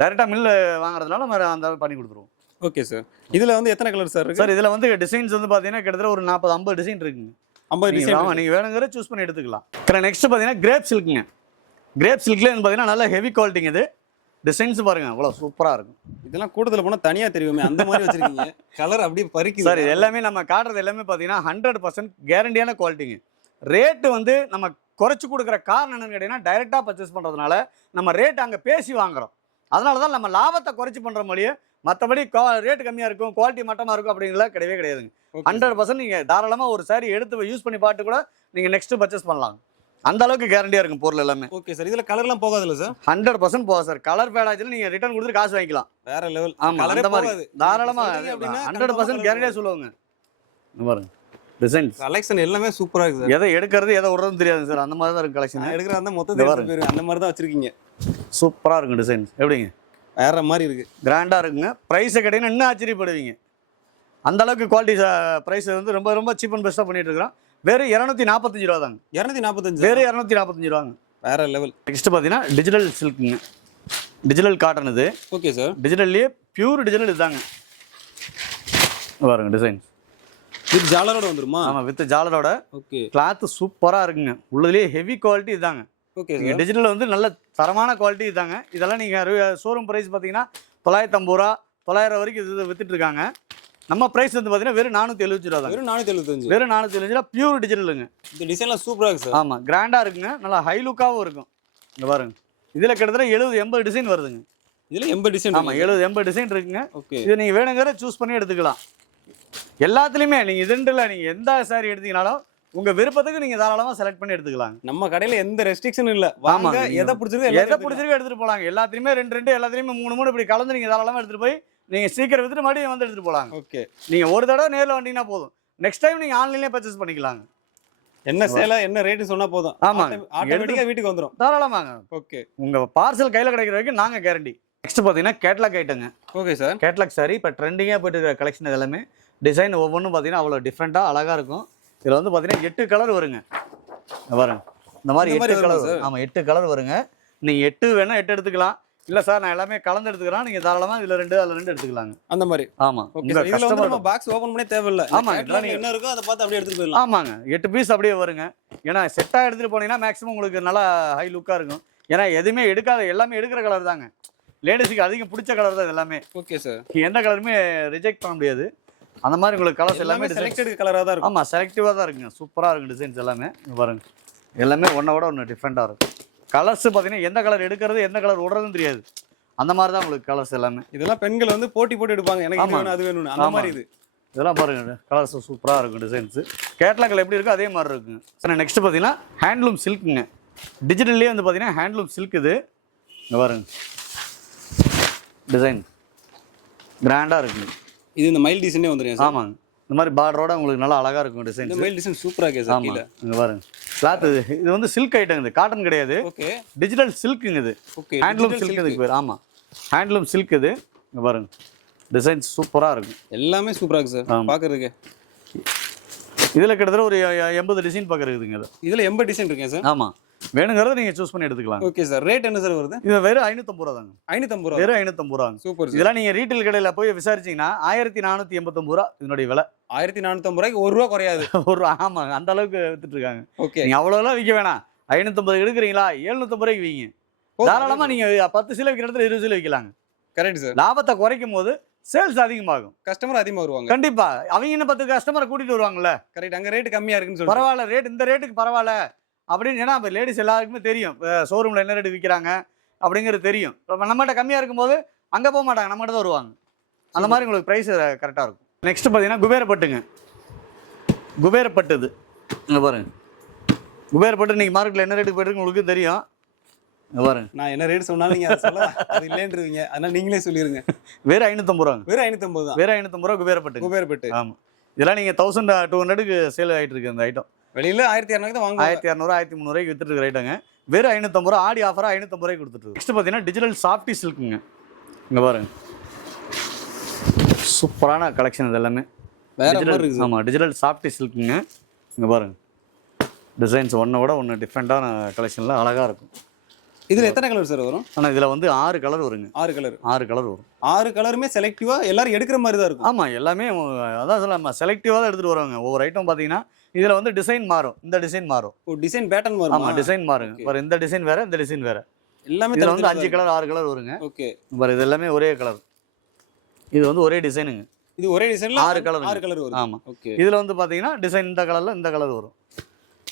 டைரெக்டாக மில்லு வாங்குறதுனால நம்ம அந்த பண்ணி கொடுத்துருவோம். Okay sir. இதில் வந்து எத்தனை கலர் சார் இருக்கு? சார் இதில் வந்து டிசைன்ஸ் வந்து பார்த்தீங்கன்னா கிட்டத்தட்ட ஒரு 40-50 டிசைன் இருக்குங்க. 50 டிசைன். ஆமாம். நீங்கள் வேணுங்கிற சூஸ் பண்ணி எடுத்துக்கலாம். நெக்ஸ்ட் பார்த்தீங்கன்னா கிரேப் சில்க்குங்க. கிரேப் சில்க்லேயே வந்து பார்த்தீங்கன்னா நல்லா ஹெவி குவாலிட்டிங்க. இது டிசைன்ஸ் பாருங்க அவ்வளோ சூப்பராக இருக்கும். இதெல்லாம் கூட்டத்தில் போனால் தனியாக தெரியுமே அந்த மாதிரி வச்சிருக்கீங்க. கலர் அப்படியே பறிக்குது சார். இது எல்லாமே நம்ம காட்டுறது எல்லாமே பார்த்தீங்கன்னா 100% கேரண்டியான குவாலிட்டிங்க. ரேட்டு வந்து நம்ம குறைச்சி கொடுக்குற காரணம் என்னன்னு கேட்டிங்கன்னா டைரெக்டாக பர்ச்சேஸ் பண்ணுறதுனால நம்ம ரேட் அங்கே பேசி வாங்குறோம். அதனால தான் நம்ம லாபத்தை குறைச்சி பண்ணுற மாதிரியே மற்றபடி ரேட்டு கம்மியாக இருக்கும் குவாலிட்டி மட்டமாக இருக்கும் அப்படிங்கிறதுலாம் கிடையவே கிடையாதுங்க. 100% நீங்கள் தாராளமாக ஒரு சாரி எடுத்து யூஸ் பண்ணி பார்த்து கூட நீங்கள் நெக்ஸ்ட்டு பர்ச்சேஸ் பண்ணலாம். அந்த அளவுக்கு கேரண்டியாக இருக்கும் பொருள் எல்லாமே. Okay sir. இதில் கலர்லாம் போகாதுல்ல சார்? 100% போகாது சார். கலர் ஃபேட் ஆச்சுன்னா நீங்கள் ரிட்டர்ன் கொடுத்துட்டு காசு வாங்கிக்கலாம். வேற லெவல். ஆமாம். அந்த மாதிரி தாராளமாக 100% கேரண்டியாக சொல்லுவாங்க. பாருங்க டிசைன்ஸ் கலெக்ஷன் எல்லாமே சூப்பராக இருக்குது சார். எதை எடுக்கிறது எதை விடுறதுன்னு தெரியாது சார். அந்த மாதிரி தான் இருக்கும் கலெக்ஷன். எடுக்கிற அந்த மொத்தம் அந்த மாதிரி தான் வச்சிருக்கீங்க. சூப்பராக இருக்கும் டிசைன்ஸ். எப்படிங்க வேற மாதிரி இருக்குது. கிராண்டாக இருக்குங்க. ப்ரைஸை கேட்டிங்கன்னா இன்னும் ஆச்சரியப்படுவீங்க. அந்த அளவுக்கு குவாலிட்டி ப்ரைஸ் வந்து ரொம்ப ரொம்ப சீப் அண்ட் பெஸ்ட்டாக பண்ணிட்டு இருக்கிறோம். வெறும் 245 ரூபா தாங்க. 245. வெறும் 245 ரூபாங்க. வேற லெவல். நெக்ஸ்ட் பார்த்தீங்கன்னா டிஜிட்டல் சில்க்குங்க. டிஜிட்டல் காட்டன் இது. Okay sir. டிஜிட்டல்லையே பியூர் டிஜிட்டல் இதுதாங்க. பாருங்க டிசைன்ஸ் வித் ஜாலரோட வந்துருமா? ஆமாம், வித் ஜாலரோட. ஓகே. கிளாத்து சூப்பராக இருக்குங்க. உள்ளதுலேயே ஹெவி குவாலிட்டி இதாங்க. ஓகே நீங்கள் சார். டிஜிட்டலில் வந்து நல்ல தரமான குவாலிட்டி இதாங்க. இதெல்லாம் நீங்கள் ஷோரூம் ப்ரைஸ் பார்த்தீங்கன்னா 950 ரூபா 900 வரைக்கும் இது வித்துட்டு இருக்காங்க. நம்ம ப்ரைஸ் வந்து பார்த்தீங்கன்னா வெறும் 475 ரூபா தான். வெறும் 475. வெறும் 475 ரூபா பியூர் டிஜிட்டலுங்க. இந்த டிசைன்லாம் சூப்பரா இருக்கு சார். ஆமாம், கிராண்டாக இருக்குங்க. நல்லா ஹை லுக்காகவும் இருக்கும். இங்கே பாருங்க, இதில் கிட்டத்தட்ட 70-80 டிசைன் வருதுங்க. இதுல 80 டிசைன். ஆமாம், 70-80 டிசைன் இருக்குங்க. ஓகே. இது நீங்கள் வேணுங்கிற சூஸ் பண்ணி எடுத்துக்கலாம். எல்லாத்துலேயுமே நீங்கள் இதுன்ட்டு நீங்கள் எந்த சாரி எடுத்தீங்கனாலும் உங்கள் விருப்பத்துக்கு நீங்கள் தாராளமாக செலக்ட் பண்ணி எடுத்துக்கலாங்க. நம்ம கடையில எந்த ரெஸ்ட்ரிக்ஷனும் இல்ல. வாங்க, எதை பிடிச்சிருக்கோ எதை பிடிச்சிருக்கோ எடுத்துகிட்டு போகலாங்க. எல்லாத்துலேயுமே 2 எல்லாத்துலேயுமே 3 இப்படி கலந்து நீங்கள் தாராளமாக எடுத்துகிட்டு போய் நீங்கள் சீக்கிரம் வித்துட்டு மறுபடியும் வந்து எடுத்துகிட்டு போகலாங்க. ஓகே. நீங்கள் ஒரு தடவை நேரில் வந்தீங்கன்னா போதும். நெக்ஸ்ட் டைம் நீங்கள் ஆன்லைன்லேயே பர்ச்சேஸ் பண்ணிக்கலாங்க. என்ன சேலை என்ன ரேட்டு சொன்னா போதும். ஆமாங்க, ஆட்டோமேட்டிக்கா வீட்டுக்கு வந்துரும். தாராளமாங்க. ஓகே. உங்கள் பார்சல் கையில் கிடைக்கிற வரைக்கும் நாங்கள் கேரண்டி. நெக்ஸ்ட் பார்த்தீங்கன்னா கேட்லாக் ஐட்டங்க. Okay sir. கேட்லாக் சாரி இப்போ ட்ரெண்டிங்காக போயிட்டு இருக்கிற கலெக்ஷன் எல்லாமே. டிசைன் ஒவ்வொன்றும் பார்த்தீங்கன்னா அவ்வளோ டிஃப்ரெண்ட்டாக அழகாக இருக்கும். இதில் வந்து பார்த்தீங்கன்னா 8 கலர் வருங்க. பாருங்க, இந்த மாதிரி 8 கலர் வரும். ஆமாம், 8 கலர் வருங்க. நீங்கள் 8 வேணால் 8 எடுத்துக்கலாம். இல்லை சார் நான் எல்லாமே கலந்து எடுத்துக்கிறேன், நீங்கள் தாராளமாக இதில் 2 அதில் 2 எடுத்துக்கலாங்க. அந்த மாதிரி. ஆமாம், ஓகே. இதுல வந்து நம்ம பாக்ஸ் ஓபன் பண்ணே தேவையில்லை. ஆமாங்க, என்ன இருக்கோ அதை பார்த்து அப்படியே எடுத்துட்டு போயிடலாம். ஆமாங்க, 8 பீஸ் அப்படியே வருங்க. ஏன்னா செட்டாக எடுத்துகிட்டு போனீங்கன்னா மேக்ஸிமம் உங்களுக்கு நல்லா ஹை லுக்காக இருக்கும். ஏன்னா எதுவுமே எடுக்காத, எல்லாமே எடுக்கிற கலர் தாங்க. லேடிஸுக்கு அதிகம் பிடிச்ச கலர் தான் இது எல்லாமே. Okay sir. எந்த கலருமே ரிஜெக்ட் பண்ண முடியாது. அந்த மாதிரி உங்களுக்கு கலர்ஸ் எல்லாமே செலக்டட் கலரா தான் இருக்கும். ஆமாம், செலக்டிவாக தான் இருக்குங்க. சூப்பராக இருக்கும் டிசைன்ஸ் எல்லாமே. இங்க பாருங்க, எல்லாமே ஒன்னோட ஒன்று டிஃப்ரெண்ட்டாக இருக்கும். கலர்ஸ் பார்த்தீங்கன்னா எந்த கலர் எடுக்கிறது எந்த கலர் விடுறதுன்னு தெரியாது. அந்த மாதிரி தான் உங்களுக்கு கலர்ஸ் எல்லாமே. இதெல்லாம் பெண்கள் வந்து போட்டி போட்டு எடுப்பாங்க, எனக்கு இது வேணும் அது வேணும் அந்த மாதிரி. இதெல்லாம் பாருங்க, கலர்ஸ் சூப்பராக இருக்கும். டிசைன்ஸு கேட்லாக்ல எப்படி இருக்கோ அதே மாதிரி இருக்குங்க. சார் நெக்ஸ்ட் பார்த்தீங்கன்னா ஹேண்ட்லூம் சில்க்குங்க. டிஜிட்டல்லே வந்து பார்த்தீங்கன்னா ஹேண்ட்லூம் சில்க். இது இங்கே பாருங்க, டிசைன் கிராண்டாக இருக்குங்க. இது இந்த மைல் டிசைனே வந்துருங்க சார். ஆமாங்க, இந்த மாதிரி பார்டரோட உங்களுக்கு நல்லா அழகாக இருக்கும் டிசைன். இந்த மைல் டிசைன் சூப்பராக இருக்கு சார். ஆமாம், இங்கே பாருங்க கிளாத். இது வந்து சில்க் ஐட்டம், இது காட்டன் கிடையாது. ஓகே. டிஜிட்டல் சில்க்குங்க இது. ஓகே. ஹேண்ட்லூம் சில்க் இதுக்கு பேர். ஆமாம், ஹேண்ட்லூம் சில்க் இது. இங்கே பாருங்க, டிசைன் சூப்பராக இருக்கும். எல்லாமே சூப்பராக இருக்கு சார் பார்க்கறதுக்கு. இதில் கிட்டத்தட்ட ஒரு 80 டிசைன் பார்க்குறதுங்க. இது இதில் 80 டிசைன் இருக்குங்க சார். ஆமாம், வேணுங்கிறத நீங்கள் சூஸ் பண்ணி எடுத்துக்கலாம். Okay sir. ரேட் என்ன சார் வருது? இது வெறும் 550 ரூபா தாங்க. 550 ரூபா. வெறும் 550 ரூபாங்க. சூப்பர். இதெல்லாம் நீங்கள் ரீட்டைல் கடையில் போய் விசாரிச்சிங்கன்னா 1489 ரூபா இதனுடைய விலை. 1450 ரூபாய்க்கு 1 ரூபா குறையாது. ஆமாங்க, அந்த அளவுக்கு வித்துட்டு இருக்காங்க. ஓகே. நீங்கள் அவ்வளோலாம் விற்க வேணாம். 550 எடுக்கிறீங்களா 750 ரூபாய்க்கு விற்க. தாராளமாக நீங்கள் 10 சில விற்கிற இடத்துல 20 சில விற்கலாங்க. Correct sir. லாபத்தை குறைக்கும் போது சேல்ஸ் அதிகமாகும். கஸ்டமர் அதிகமாக வருவாங்க. கண்டிப்பா, அவங்க இன்னும் 10 கஸ்டமரை கூட்டிட்டு வருவாங்கல்ல. கரெக்ட். அங்கே ரேட் கம்மியாக இருக்குன்னு சொல்லி பரவாயில்ல, ரேட் இந்த ரேட்டுக்கு பரவாயில்ல அப்படின்னு. ஏன்னா இப்போ லேடிஸ் எல்லாருக்குமே தெரியும் ஷோரூமில் என்ன ரேட்டு விற்கிறாங்க அப்படிங்கிறது தெரியும். இப்போ நம்மகிட்ட கம்மியாக இருக்கும்போது அங்கே போக மாட்டாங்க, நம்மகிட்ட தான் வருவாங்க. அந்த மாதிரி உங்களுக்கு ப்ரைஸ் கரெக்டாக இருக்கும். நெக்ஸ்ட் பார்த்தீங்கன்னா குபேரப்பட்டுங்க. குபேரப்பட்டு இது இங்கே பாருங்க. குபேரப்பட்டு நீங்கள் மார்க்கெட்டில் என்ன ரேட்டுக்கு போயிட்டு உங்களுக்கு தெரியும். இங்கே பாருங்க, நான் என்ன ரேட் சொன்னாலும் நீங்கள் சொல்ல அது இல்லைன்றீங்க, அதனால் நீங்களே சொல்லிடுங்க. வெறும் 550 ரூபாங்க. வெறும் 550 தான். வெறும் 550 ரூபா குபேரப்பட்டு. குபேரப்பட்டு. ஆமாம், இதெல்லாம் நீங்கள் 1200க்கு சேல் ஆகிட்டு இருக்கு அந்த ஐட்டம். வெளியில் 1200 தான் வாங்க. 1200 1300 வித்துட்டு இருக்கிற ஐட்டங்க. வெறும் 550 ரூபா ஆடி ஆஃபராக 550 ரூபாய்க்கு கொடுத்துட்டு. நெக்ஸ்ட் பார்த்தீங்கன்னா டிஜிட்டல் சாஃப்டி சில்க்குங்க. இங்கே பாருங்க, சூப்பரான கலெக்ஷன் இது எல்லாமே. வேற மாதிரி இருக்கு. ஆமாம், டிஜிட்டல் சாஃப்டி சில்க்குங்க. இங்கே பாருங்க, டிசைன்ஸ் ஒன்னோட ஒன்று டிஃப்ரெண்ட்டான கலெக்ஷனில் அழகாக இருக்கும். இதில் எத்தனை கலர் சார் வரும்? ஆனால் இதில் வந்து 6 கலர் வருங்க. 6 கலர். 6 கலர் வரும். 6 கலருமே செலக்டிவாக எல்லாரும் எடுக்கிற மாதிரி தான் இருக்கும். ஆமாம், எல்லாமே அதான் சொல்ல செலக்டிவாக தான் எடுத்துகிட்டு வருவாங்க. ஒவ்வொரு ஐட்டம் பார்த்தீங்கன்னா இதில் வந்து டிசைன் மாறும், இந்த டிசைன் மாறும். ஓ, டிசைன் பேட்டர்ன் மாறும். ஆமாம், டிசைன் மாறுங்க. பாரு, இந்த டிசைன் வேறு, இந்த டிசைன் வேறு. எல்லாமே இதில் வந்து 5 கலர் 6 கலர் வருங்க. ஓகே. பாரு, இது எல்லாமே ஒரே கலர். இது வந்து ஒரே டிசைனுங்க. இது ஒரே டிசைனில் 6 கலர். 6 கலர் வரும். ஆமாம். ஓகே. இதில் வந்து பார்த்தீங்கன்னா டிசைன் இந்த கலரில் இந்த கலர் வரும்.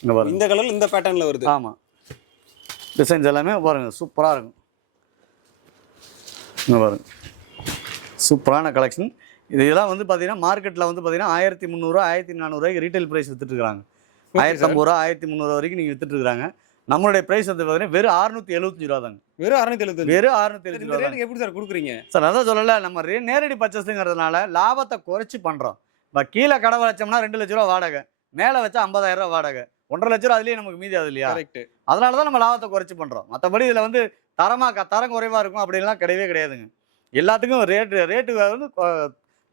இங்கே பாருங்க, இந்த கலர் இந்த பேட்டர்னில் வருது. ஆமாம், டிசைன்ஸ் எல்லாமே பாருங்கள் சூப்பராக இருக்கும். இங்கே பாருங்க, சூப்பரான கலெக்ஷன். இதெல்லாம் வந்து பார்த்தீங்கன்னா மார்க்கெட்டில் வந்து பார்த்தீங்கன்னா 1300 1400 ரீட்டைல் ப்ரைஸ் வித்துட்டு இருக்காங்க. 1050 1300 வரைக்கும் நீங்கள் வித்துட்டு இருக்காங்க. நம்மளுடைய ப்ரைஸ் வந்து பார்த்தீங்கன்னா வெறும் 675 ரூபா தாங்க. வெறும் 675. வெறும் 675 ரூபா. ரேட்டுக்கு எப்படி சார் கொடுக்குறீங்க சார்? அதான் சொல்லலை, நம்ம நேரடி பர்ச்சேஸுங்கிறதுனால லாபத்தை குறைச்சி பண்ணுறோம். இப்போ கீழே கடை வச்சோம்னா 2 லட்ச ரூபா வாடகை, மேலே வச்சா 50,000 ரூபா வாடகை, 1.5 லட்ச ரூபா அதுலேயே நமக்கு மீதி ஆகுது இல்லையா? கரெக்ட். அதனால தான் நம்ம லாபத்தை குறைச்சி பண்ணுறோம். மற்றபடி இதில் வந்து தரம் குறைவாக இருக்கும் அப்படின்லாம் கிடையவே கிடையாதுங்க. எல்லாத்துக்கும் ரேட்டு வந்து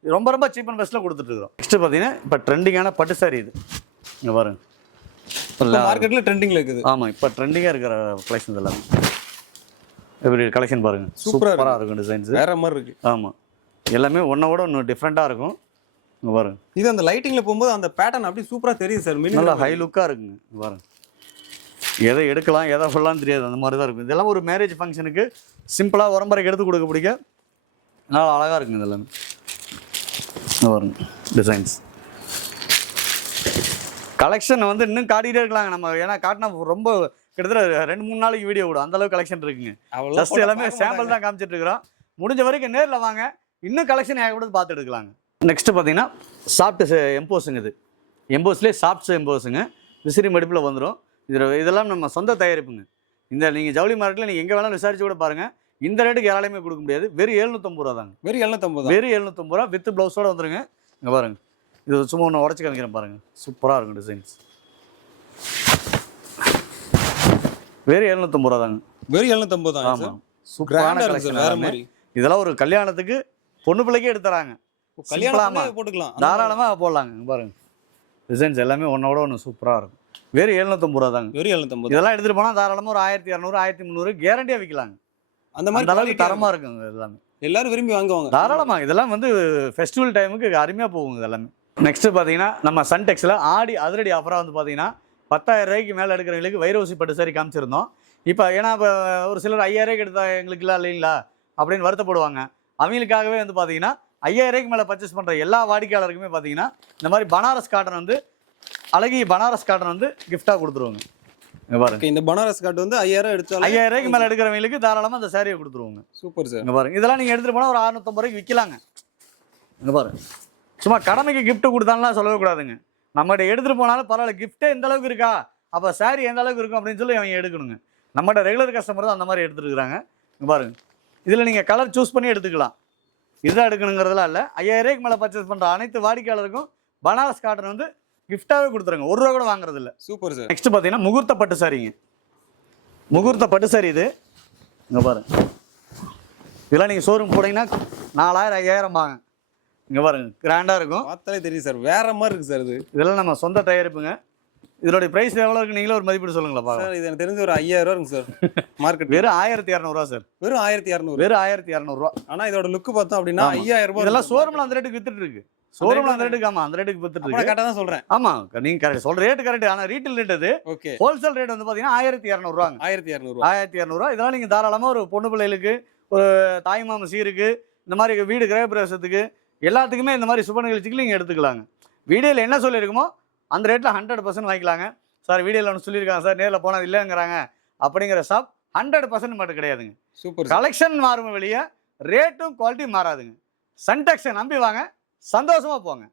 ரொம்ப ரொம்ப சீப் அண்ட் பெஸ்ட்டில் கொடுத்துட்ருக்குறோம். நெக்ஸ்ட்டு பார்த்தீங்கன்னா இப்போ ட்ரெண்டிங்கான பட்டு சாரி இது. இங்கே பாருங்க, மார்க்கெட்டில் ட்ரெண்டிங்கில் இருக்குது. ஆமாம், இப்போ ட்ரெண்டிங்காக இருக்கிற கலெக்ஷன்ஸ் எல்லாமே. எப்படி கலெக்ஷன் பாருங்கள், சூப்பராக இருக்கும் டிசைன்ஸ். வேறு மாதிரி இருக்குது. ஆமாம், எல்லாமே ஒன்றோட ஒன்று டிஃப்ரெண்ட்டாக இருக்கும். இங்க பாருங்க. இது அந்த லைட்டிங்ல போகும்போது அந்த பேட்டர்ன் அப்படியே சூப்பரா தெரியுது சார். நல்லா ஹை லுக்காக இருக்குங்க. இங்க பாருங்க. எதை எடுக்கலாம் எதை சொல்லலாம்னு தெரியாது, அந்த மாதிரி தான் இருக்கும். இதெல்லாம் ஒரு மேரேஜ் ஃபங்க்ஷனுக்கு சிம்பிளாக உரம்பரைக்கு எடுத்து கொடுக்க பிடிக்க நல்லா அழகாக இருக்குங்க இதெல்லாம். இங்க பாருங்க டிசைன்ஸ். கலெக்ஷன் வந்து இன்னும் காட்டிகிட்டே இருக்கலாங்க நம்ம, ஏன்னா காட்டினா ரொம்ப கிட்டத்தட்ட 2-3 நாளைக்கு வீடியோ விடும், அந்த அளவுக்கு கலெக்ஷன் இருக்குங்க. ஜஸ்ட் எல்லாமே சாம்பிள் தான் காமிச்சிட்டு இருக்கிறோம். முடிஞ்ச வரைக்கும் நேரில் வாங்க, இன்னும் கலெக்ஷன் ஏகப்பட்டது பார்த்து எடுக்கலாங்க. நெக்ஸ்ட் பார்த்தீங்கன்னா சாஃப்ட் எம்போஸுங்க. இது எம்போஸ்லேயே சாஃப்ட் எம்போஸுங்க, விசிறி மடிப்பில் வந்துடும். இதெல்லாம் நம்ம சொந்த தயாரிப்புங்க. இந்த நீங்கள் ஜவுளி மார்க்கெட்டில் நீங்கள் எங்கே வேணாலும் விசாரிச்சு கூட பாருங்கள், இந்த ரேட்டுக்கு யாராலையுமே கொடுக்க முடியாது. வெறும் 750 ரூபா தாங்க. வெறும் 750. வெறும் 750 ரூபா வித் ப்ளவுஸோட வந்துருங்க. இங்கே பாருங்க, இது சும்மா ஒன்று உடச்சி காமிக்கிறேன் பாருங்கள், சூப்பராக இருக்கும் டிசைன்ஸ். வெறும் 750 ரூபா தாங்க. வெறும் 750 தான். ஆமாம், சூப்பரான கலெக்ஷன். வேற மாதிரி இதெல்லாம் ஒரு கல்யாணத்துக்கு பொண்ணு பிள்ளைக்கே எடுத்துறாங்க, கல்யாணமா போட்டுக்கலாம், தாராளமாக போடலாங்க. இங்க பாருங்க டிசைன்ஸ் எல்லாமே ஒன்னோட ஒன்று சூப்பராக இருக்கும். வெறும் 750 ரூபா தாங்க. வெறும் 750. இதெல்லாம் இதெல்லாம் எடுத்துகிட்டு போனால் தாராளமாக ஒரு 1200 1300 கேரண்டியாக விற்கலாங்க. அந்த மாதிரி அளவுக்கு தரமாக இருக்குங்க எல்லாமே. எல்லாரும் விரும்பி வாங்குவாங்க தாராளமாக. இதெல்லாம் வந்து ஃபெஸ்டிவல் டைமுக்கு அருமையாக போகுங்க இதெல்லாமே. நெக்ஸ்ட்டு பார்த்தீங்கன்னா நம்ம சன்டெக்ஸில் ஆடி அதிரடி ஆஃபராக வந்து பார்த்தீங்கன்னா 10,000 ரூபாய்க்கு மேலே எடுக்கிறவங்களுக்கு வைரவசி பட்டு சாரி காமிச்சிருந்தோம். இப்போ ஏன்னா இப்போ ஒரு சிலர் 5000 ரூபாய்க்கு எடுத்தா எங்களுக்கு இல்லைங்களா அப்படின்னு வருத்தப்படுவாங்க. அவங்களுக்காகவே வந்து பார்த்தீங்கன்னா 5000 ரூபாய்க்கு மேலே பர்ச்சேஸ் பண்ணுற எல்லா வாடிக்கையாளருக்குமே பார்த்தீங்கன்னா இந்த மாதிரி பனாரஸ் காட்டன் வந்து, அழகிய பனாரஸ் காட்டன் வந்து கிஃப்டாக கொடுத்துருவாங்க. இங்கே பாருங்க, இந்த பனாரஸ் காட் வந்து 5000 எடுத்தாலும் 5000 ரூபாய்க்கு மேலே எடுக்கிறவங்களுக்கு தாராளமாக அந்த சாரியை கொடுத்துருவாங்க. Super sir. இங்கே பாருங்க, இதெல்லாம் நீங்கள் எடுத்துகிட்டு போனால் ஒரு 650 ரூபாய்க்கு விற்கலாங்க. இங்கே பாருங்க, சும்மா கடமைக்கு கிஃப்ட் கொடுத்தாலாம் சொல்லவே கூடாதுங்க. நம்மகிட்ட எடுத்துகிட்டு போனாலும் பரவாயில்ல, கிஃப்ட்டே எந்த அளவுக்கு இருக்கா, அப்போ சாரி எந்த அளவுக்கு இருக்கும் அப்படின்னு சொல்லி அவங்க எடுக்கணுங்க. நம்மகிட்ட ரெகுலர் கஸ்டமர் தான் அந்த மாதிரி எடுத்துட்டு இருக்காங்க. இங்கே பாருங்க, இதில் நீங்கள் கலர் சூஸ் பண்ணி எடுத்துக்கலாம். இதுதான் எடுக்கணுங்கிறதுலாம் இல்லை. 5000 ரூபாய்க்கு மேலே பர்ச்சேஸ் பண்ணுற அனைத்து வாடிக்கையாளருக்கும் பனாரஸ் காட்டன் வந்து கிஃப்டாகவே கொடுத்துருங்க, 1 ரூபா கூட வாங்குறது இல்லை. Super sir. நெக்ஸ்ட் பார்த்தீங்கன்னா முகூர்த்த பட்டு சாரிங்க. முகூர்த்த பட்டு சாரி இது. இங்கே பாருங்க, இதெல்லாம் நீங்கள் ஷோரூம் போனீங்கன்னா 4000 5000 வாங்க. இங்கே பாருங்க, கிராண்டாக இருக்கும், பார்த்தாலே தெரியும் சார், வேற மாதிரி இருக்கு சார். இது இதெல்லாம் நம்ம சொந்த தயாரிப்புங்க. இதோடைய பிரைஸ் எவ்வளோ இருக்கு நீங்களே ஒரு மதிப்பீடு சொல்லுங்களா பாருங்க. சார் இது எனக்கு தெரிஞ்சு ஒரு 5000 ரூபா இருக்கும் சார் மார்க்கெட். வெறும் 1200 ரூபா சார். வெறும் 1200. வெறும் 1200 ரூபா. ஆனா இதோட லுக் பார்த்தோம் அப்படின்னா 5000 ரூபாய். இதெல்லாம் ஷோரூம்ல அந்த ரேட்டுக்கு வித்துட்டு இருக்கு. ஷோரூம்ல அந்த ரேட்டுக்கு, ஆமா அந்த ரேட்டுக்கு வித்துட்டு இருக்கு. கரெக்ட்டா தான் சொல்றேன். ஆமா நீங்க கரெக்ட் சொல்ற ரேட் கரெக்ட். ஆனா ரீட்டைல் ரேட் அது. ஓகே. ஹோல்சேல் ரேட் வந்து பாத்தீங்கன்னா 1200 ரூபாங்க. 1200 ரூபாய். 1200 ரூபாய். இதெல்லாம் நீங்க தாராளமா ஒரு பொண்ணு பிள்ளைகளுக்கு, ஒரு தாய் மாமா சீருக்கு, இந்த மாதிரி வீடு கிரகப்பிரவேசத்துக்கு எல்லாத்துக்குமே இந்த மாதிரி சுப நிகழ்ச்சிக்கு நீங்க எடுத்துக்கலாங்க. வீடியோல என்ன சொல்லியிருக்குமோ அந்த ரேட்ல 100% வாங்கிக்கலாங்க. சார் வீடியோல ஒன்று சொல்லியிருக்காங்க சார், நேரில் போனது இல்லைங்கிறாங்க அப்படிங்கிற ஷாப் 100% மட்டும் கிடையாதுங்க. சூப்பர். கலெக்ஷன் மாறும் வெளியே ரேட்டும் குவாலிட்டி மாறாதுங்க. சன்டெக்ஸை நம்பி வாங்க, சந்தோஷமா போங்க.